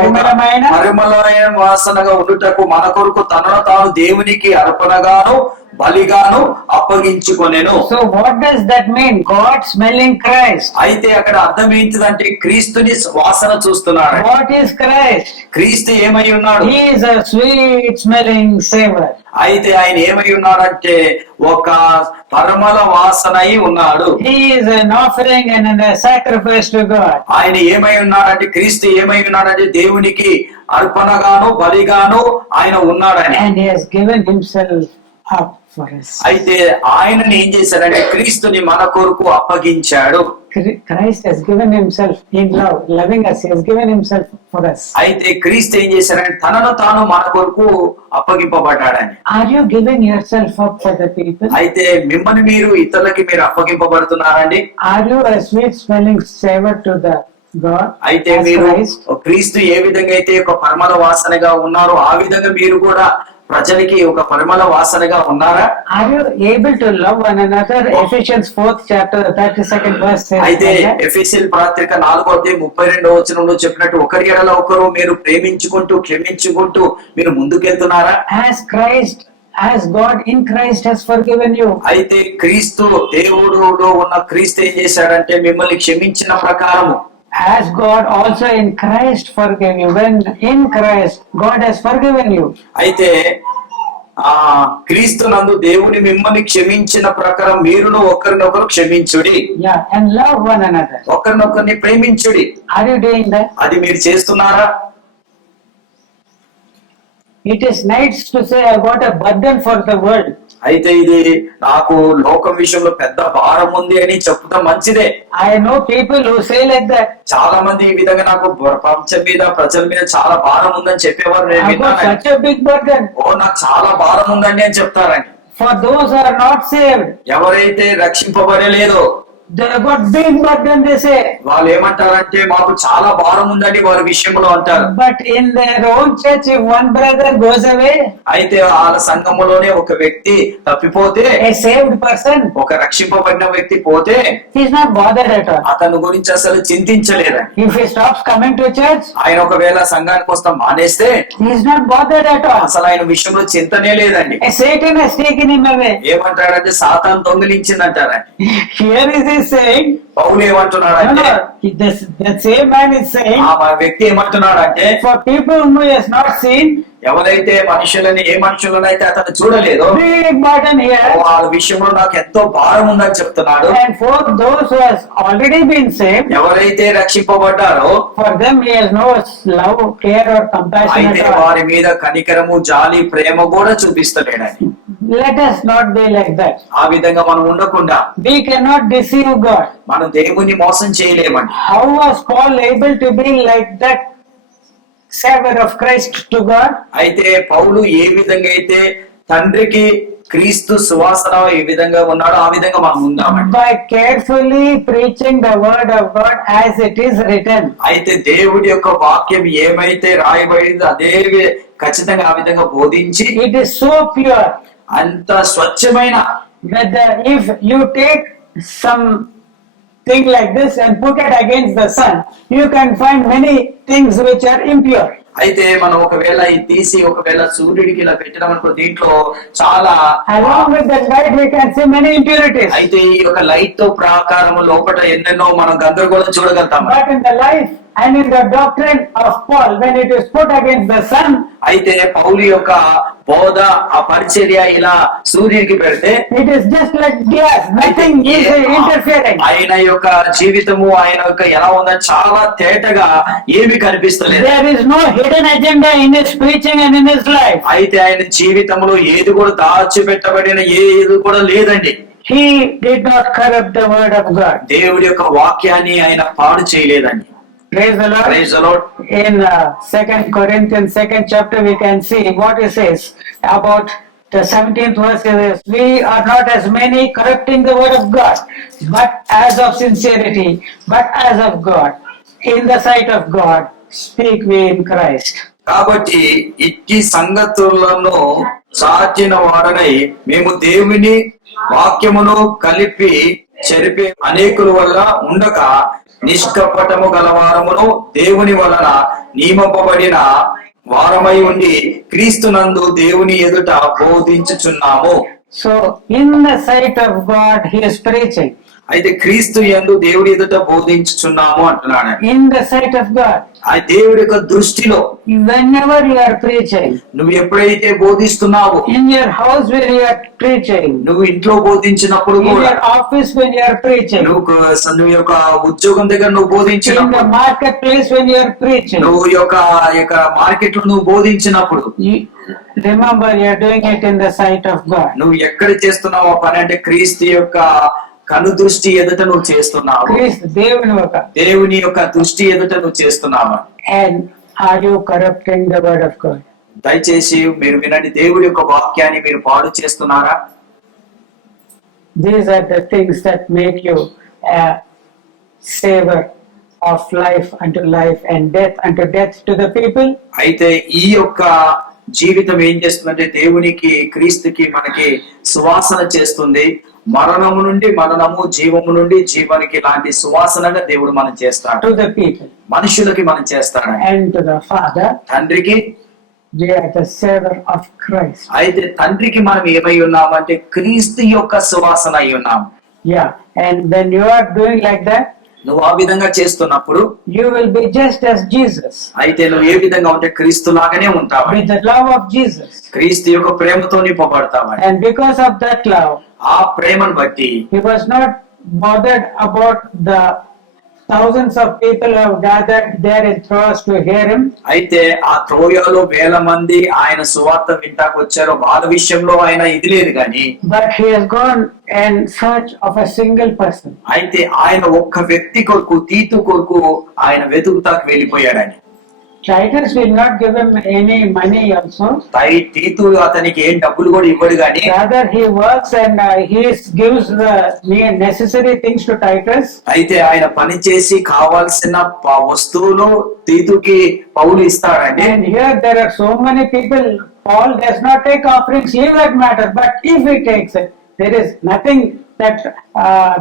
పరిమళమైన వాసనగా ఉండుటకు మన కొరకు తనను తాను దేవునికి అర్పణగాను బలిగాను అప్పగించుకొనెను. So what does that mean? God smelling Christ. అయితే అక్కడ అర్థం ఏంటిదంటే క్రీస్తుని వాసన చూస్తున్నాడు. What is Christ? క్రీస్తు ఏమై ఉన్నాడు? He is a sweet smelling savor. అయితే ఆయన ఏమై ఉన్నాడంటే ఒక పరిమళ వాసనై ఉన్నాడు. He is an offering and a sacrifice to God. ఆయన ఏమై ఉన్నాడంటే, క్రీస్తు ఏమై ఉన్నాడంటే దేవునికి అర్పణగాను బలిగాను ఆయన ఉన్నాడని. And he has given himself up for us. అయితే ఆయనని ఏం చేశాడంటే క్రీస్తుని మన కొరకు అప్పగించాడు. Christ has given himself in love, loving us. He has given himself for us. అయితే క్రీస్తు ఏం చేశాడంటే తనను తాను మన కొరకు అప్పగింపబడ్డాడని. Are you giving yourself up for the people? అయితే మిమ్మల్ని మీరు ఇతరులకి మీరు అప్పగింపబడుతున్నారండి. Are you a sweet smelling savor to the God? అయితే as మీరు Christ? క్రీస్తు ఏ విధంగా అయితే ఒక పరిమళ వాసనగా ఉన్నారో ఆ విధంగా మీరు కూడా ప్రజలకి ఒక పరిమళ వాసనగా ఉన్నారా? Are you able to love one another? Ephesians 4th chapter 32nd verse says అయితే that. ఎఫెసీయుల పత్రిక 4వ వచనంలో చెప్పినట్టు ఒకరి ఎడల ఒకరు మీరు ప్రేమించుకుంటూ క్షమించుకుంటూ మీరు ముందుకెళ్తున్నారా? As God in Christ has forgiven you. అయితే క్రీస్తు దేవుడులో ఉన్న క్రీస్తు ఏం చేశాడంటే మిమ్మల్ని క్షమించిన ప్రకారము As God also in Christ forgave you. When in Christ God has forgiven you. అయితే క్రీస్తు నందు దేవుని మిమ్మల్ని క్షమించిన ప్రకారం మీరును ఒకరినొకరు క్షమించుడి. Yeah, and love one another. ఒకరినొకరిని ప్రేమించుడి. Are you doing that? అది మీరు చేస్తున్నారా? It is nice to say I got a burden for the world. అయితే ఇది నాకు లోకం విషయంలో పెద్ద భారం ఉంది అని చెప్తాం, మంచిదే. I know people who say like that. చాలా మంది ఈ విధంగా నాకు ప్రపంచం మీద ప్రజల మీద చాలా భారం ఉందని చెప్పేవారు నేను I got విన్నాను. such a big burden. నాకు చాలా భారం ఉందండి అని చెప్తారండి. For those who are not saved, ఎవరైతే రక్షింపబడలేదో they have got big burden, they say. వాళ్ళు ఏమంటారంటే మాకు చాలా భారం ఉందని వారి విషయంలో అంటారు. But in their own church, if one brother goes away, అయితే వాళ్ళ సంఘములోనే ఒక వ్యక్తి తప్పిపోతే, a saved person, ఒక రక్షింపబడిన వ్యక్తి పోతే he is not bothered at all. అతని గురించి అసలు చింతించలేదండి. If he stops coming to church, ఆయన ఒకవేళ సంఘానికి వస్తాం మానేస్తే he is not bothered at all. అసలు ఆయన విషయంలో చింతనే లేదండి. A Satan has taken him away. ఏమంటాడంటే సాతాను దొంగిలించిందంటారండి. Here is he saying, పౌలు ఏమంటున్నాడంటే that same man is saying, ఆ వ్యక్తి ఏమంటున్నాడంటే for people whom he has not seen, ఎవరైతే ఏ మనుషులనైతే అతను చూడలేదో big burden here. వాళ్ళ విషయంలో నాకు ఎంతో భారం ఉందని చెప్తున్నాడు. And for those who has already been saved, ఎవరైతే రక్షింపబడ్డారో for them he has no love, care or compassion అయితే at all. వారి మీద కనికరము జాలి ప్రేమ కూడా చూపిస్తలేడని. Let us not be like that. ఆ విధంగా మనం ఉండకుండా We cannot deceive God. మనం దేవుని మోసం చేయలేమండి. How was Paul able to be like that savor of Christ to God? అయితే పౌలు ఏ విధంగా అయితే తండ్రికి క్రీస్తు సువాసన ఏ విధంగా ఉన్నాడో ఆ విధంగా మనం ఉందామండి. By carefully preaching the word of God as it is written. అయితే దేవుడి యొక్క వాక్యం ఏమైతే రాయబడిందో అదే ఖచ్చితంగా ఆ విధంగా బోధించి, It is so pure అంత స్వచ్ఛమైన that if you take some thing like this and put it against the sun, you can find many things which are impure. అయితే మనం ఒకవేళ ఇది తీసి ఒకవేళ సూర్యుడికి ఇలా పెట్టడం అనుకో దీంట్లో చాలా Along with the light we can see many impurities. అయితే ఈ యొక్క లైట్ తో ప్రాకారం లోపల ఎన్నెన్నో మనం గందరగోళం చూడగలుగుతాం. But in the life and in the doctrine of Paul, when it is put against the sun, అయితే పౌలు యొక్క బోధ ఆ పరిచర్య ఇలా సూర్యుడికి పెడితే it is just like gas, nothing is interfering. ఆయన యొక్క జీవితము ఆయన యొక్క ఎలా ఉందని చాలా తేటగా ఏమి కనిపిస్తలేదు. There is no hidden agenda in his preaching and in his life. అయితే ఆయన జీవితంలో ఏది కూడా దాచిపెట్టబడిన ఏది కూడా లేదండి. He did not corrupt the word of God. దేవుడి యొక్క వాక్యాన్ని ఆయన పాడు చేయలేదండి. Praise the Lord. Praise the Lord. In 2 Corinthians 2nd chapter we can see what he says about the 17th verse. It says, we are not as many corrupting the word of God, but as of sincerity, but as of God, in the sight of God, speak we in Christ. కాబట్టి ఇట్టి సంగతులను చాటిన వాడనై మేము దేవుని వాక్యమును కలిపి చెరిపే అనేకుల వల్ల ఉండక నిష్కపటము గలవారమును దేవుని వలన నియమింపబడిన వారమై ఉండి క్రీస్తునందు దేవుని ఎదుట బోధించుచున్నాము. So in the sight of God he is preaching. అయితే క్రీస్తు యందు దేవుడి ఎదుట బోధించుచున్నాము అంటున్నాడు. In the sight of God. ఆ దేవుడి యొక్క దృష్టిలో Whenever you are preaching, నువ్వు ఎప్పుడైతే బోధిస్తున్నావో, in your house when you are preaching, నువ్వు ఇంట్లో బోధించినప్పుడు in కూడా, your office when you are preaching, నువ్వు యొక్క ఉద్యోగం దగ్గర నువ్వు in the బోధించినప్పుడు, marketplace when you are preaching, నువ్వు యొక్క మార్కెట్ లో నువ్వు బోధించినప్పుడు, remember you are doing it in the sight of God. నువ్వు ఎక్కడ చేస్తున్నావు ఆ పని అంటే క్రీస్తు యొక్క కను దృష్టి ఎదుట నువ్వు చేస్తున్నావు, Christ, దేవుని ఒక. దేవుని యొక్క దృష్టి ఎదుట నువ్వు చేస్తున్నావు. And are you corrupting the word of God? దయచేసి మీరు వినండి, దేవుడి యొక్క వాక్యాన్ని మీరు పాడు చేస్తున్నారా? These are the things that make you a savor of life unto life and death unto death to the people. అయితే ఈ యొక్క జీవితం ఏం చేస్తుందంటే దేవునికి క్రీస్తుకి మనకి సువాసన చేస్తుంది. మరణము నుండి మరణము, జీవము నుండి జీవానికి లాంటి సువాసనగా దేవుడు మనం చేస్తాడు. To the people. మనుషులకి మనం చేస్తాడు. And to the Father. తండ్రికి We are the savor of Christ. అయితే తండ్రికి మనం ఏమై ఉన్నామంటే క్రీస్తు యొక్క సువాసన అయి ఉన్నాం. Yeah. And when you are doing like that, నువ్వు ఆ విధంగా చేస్తున్నప్పుడు you will be just as Jesus. అయితే నువ్వు ఏ విధంగా ఉంటే క్రీస్తు లాగానే ఉంటావు. With the love of Jesus. క్రీస్తు యొక్క ప్రేమతో నింపబడతావు. And because of that love, ఆ ప్రేమను బట్టి he was not bothered about the thousands of people who have gathered there in Troas to hear him. అయితే ఆ త్రోయలో వేల మంది ఆయన సువార్త వింటాకు వచ్చారు. వాళ్ళ విషయంలో ఆయన ఇది లేదు కానీ, But he has gone in search of a single person. అయితే ఆయన ఒక్క వ్యక్తి కొరకు, తీతు కొరకు ఆయన వెతుకుతాకు వెళ్ళిపోయాడని. Titus will not give him any money also. తీతు అతనికి ఏం డబ్బులు కూడా ఇవ్వడు గాని, Rather he works and he gives the necessary things to Titus. అయితే ఆయన పని చేసి కావాల్సిన వస్తువులు తీతుకి పౌలు ఇస్తాడండి. And here there are so many people. Paul does not take offerings, leave that matter. But if he takes it, there is nothing that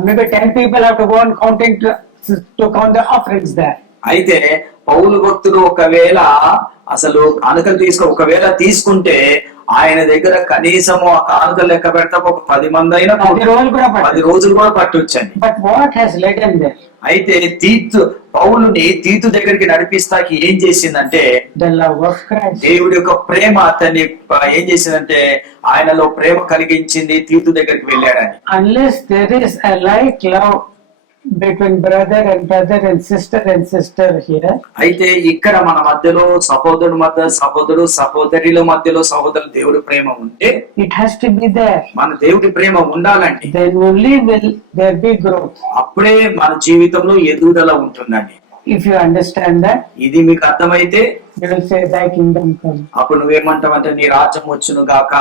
maybe 10 people have to go on counting to count the offerings there. అయితే పౌలు భక్తుడు ఒకవేళ అసలు కానుకలు ఒకవేళ తీసుకుంటే ఆయన దగ్గర కనీసము ఆ కానుకలు లెక్క పెడతాం ఒక 10 మంది అయినా 10 రోజులు కూడా పట్టొచ్చండి. But what has led him there? అయితే పౌలుని తీతు దగ్గరికి నడిపిస్తాకి ఏం చేసిందంటే, The love of Christ. దేవుడి యొక్క ప్రేమ అతన్ని ఏం చేసిందంటే ఆయనలో ప్రేమ కలిగించింది, తీతు దగ్గరికి వెళ్ళాడని. Unless there is a like love between brother and sister here. అయితే ఇక్కడ మన మధ్యలో సహోదరుడు సహోదరుల మధ్యలో సహోదరులు దేవుడి ప్రేమ ఉంటే, It has to be there. మన దేవుడి ప్రేమ ఉండాలండి. Then only will there be growth. అప్పుడే మన జీవితంలో ఎదుగుదల ఉంటుందండి. If you understand that, ఇది మీకు అర్థమైతే you will say thy kingdom come. అప్పుడు నువ్వేమంటావంటే నీ రాజ్యం వచ్చును గాక.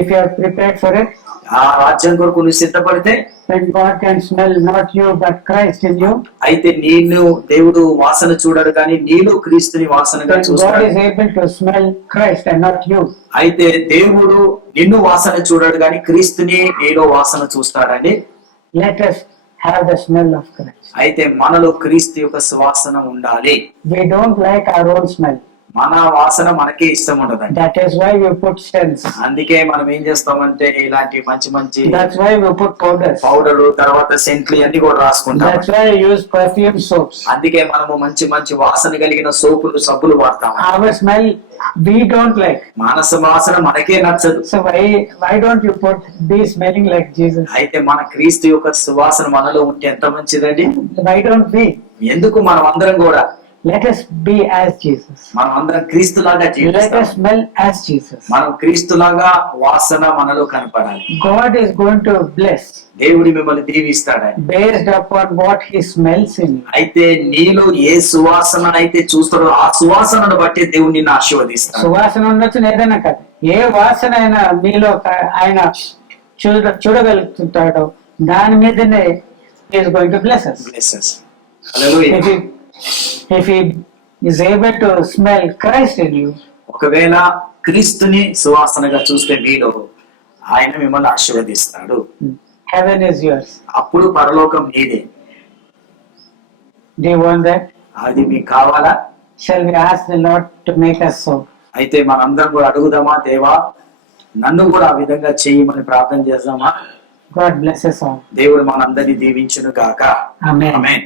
If you are prepared for it, ఆ రాజ్యం కొరకు నువ్వు సిద్ధపడితే, then God can smell not you but Christ in you. అయితే నేను దేవుడు వాసన చూడడు కానీ నీలో క్రీస్తుని వాసనగా Then God చూస్తాడు. is able to smell Christ and not you. అయితే దేవుడు నిన్ను వాసన చూడడు కానీ క్రీస్తుని నీలో వాసన చూస్తాడని. Let us have the smell of Christ. అయితే మనలో క్రీస్తు యొక్క సువాసన ఉండాలి. We don't like our own smell. మన వాసన మనకే ఇష్టం ఉండదండి. That is why we put scents. అందుకే మనం ఏం చేస్తామంటే ఇలాంటి మంచి That's why we put powders. Powder, తర్వాత సెంట్లు అన్ని కూడా రాసుకుంటాం. That's why we use perfume soaps. అందుకే మనము మంచి వాసన కలిగిన సోపులు, సబ్బులు వాడతాం. Our smell we don't like. మానస వాసన మనకే నచ్చదు. So why don't you be smelling like Jesus? అయితే మన క్రీస్తు యొక్క సువాసన మనలో ఉంటే ఎంత మంచిదండి. Why don't we? ఎందుకు మనం అందరం కూడా Let us be as Jesus. మనం అందరం క్రీస్తులాగా Let జీవిస్తాం. us smell as Jesus. మనం క్రీస్తులాగా వాసన మనలో కనపడాలి. God is going to bless దేవుడి మిమ్మల్ని దీవిస్తాడని. based upon what He smells in you. అయితే నీలో ఏ సువాసన అయితే చూస్తాడో ఆ సువాసనను బట్టి దేవుడు నిన్ను ఆశీర్వదిస్తాడు. సువాసన ఉండొచ్చు ఏదైనా కాదు, ఏ వాసన అయినా మీలో ఆయన చూడగలుగుతుంటాడో దాని మీదనే He is going to bless us. Blessings. Hallelujah. If he is able to smell Christ in you, ఒకవేళ క్రీస్తుని సువాసనగా చూస్తే మీలో ఆయన మిమ్మల్ని ఆశీర్వదిస్తాడు. heaven is yours. అప్పుడు పరలోకం నీదే. Do you want that? అది మీకు కావాలా? Shall we ask the Lord to make us so? అయితే మనందరం కూడా అడుగుదామా, దేవా నన్ను కూడా ఆ విధంగా చేయమని ప్రార్థన చేద్దామా? God bless us all. దేవుడు మనందరినీ దీవించును గాక. Amen. ఆమేన్.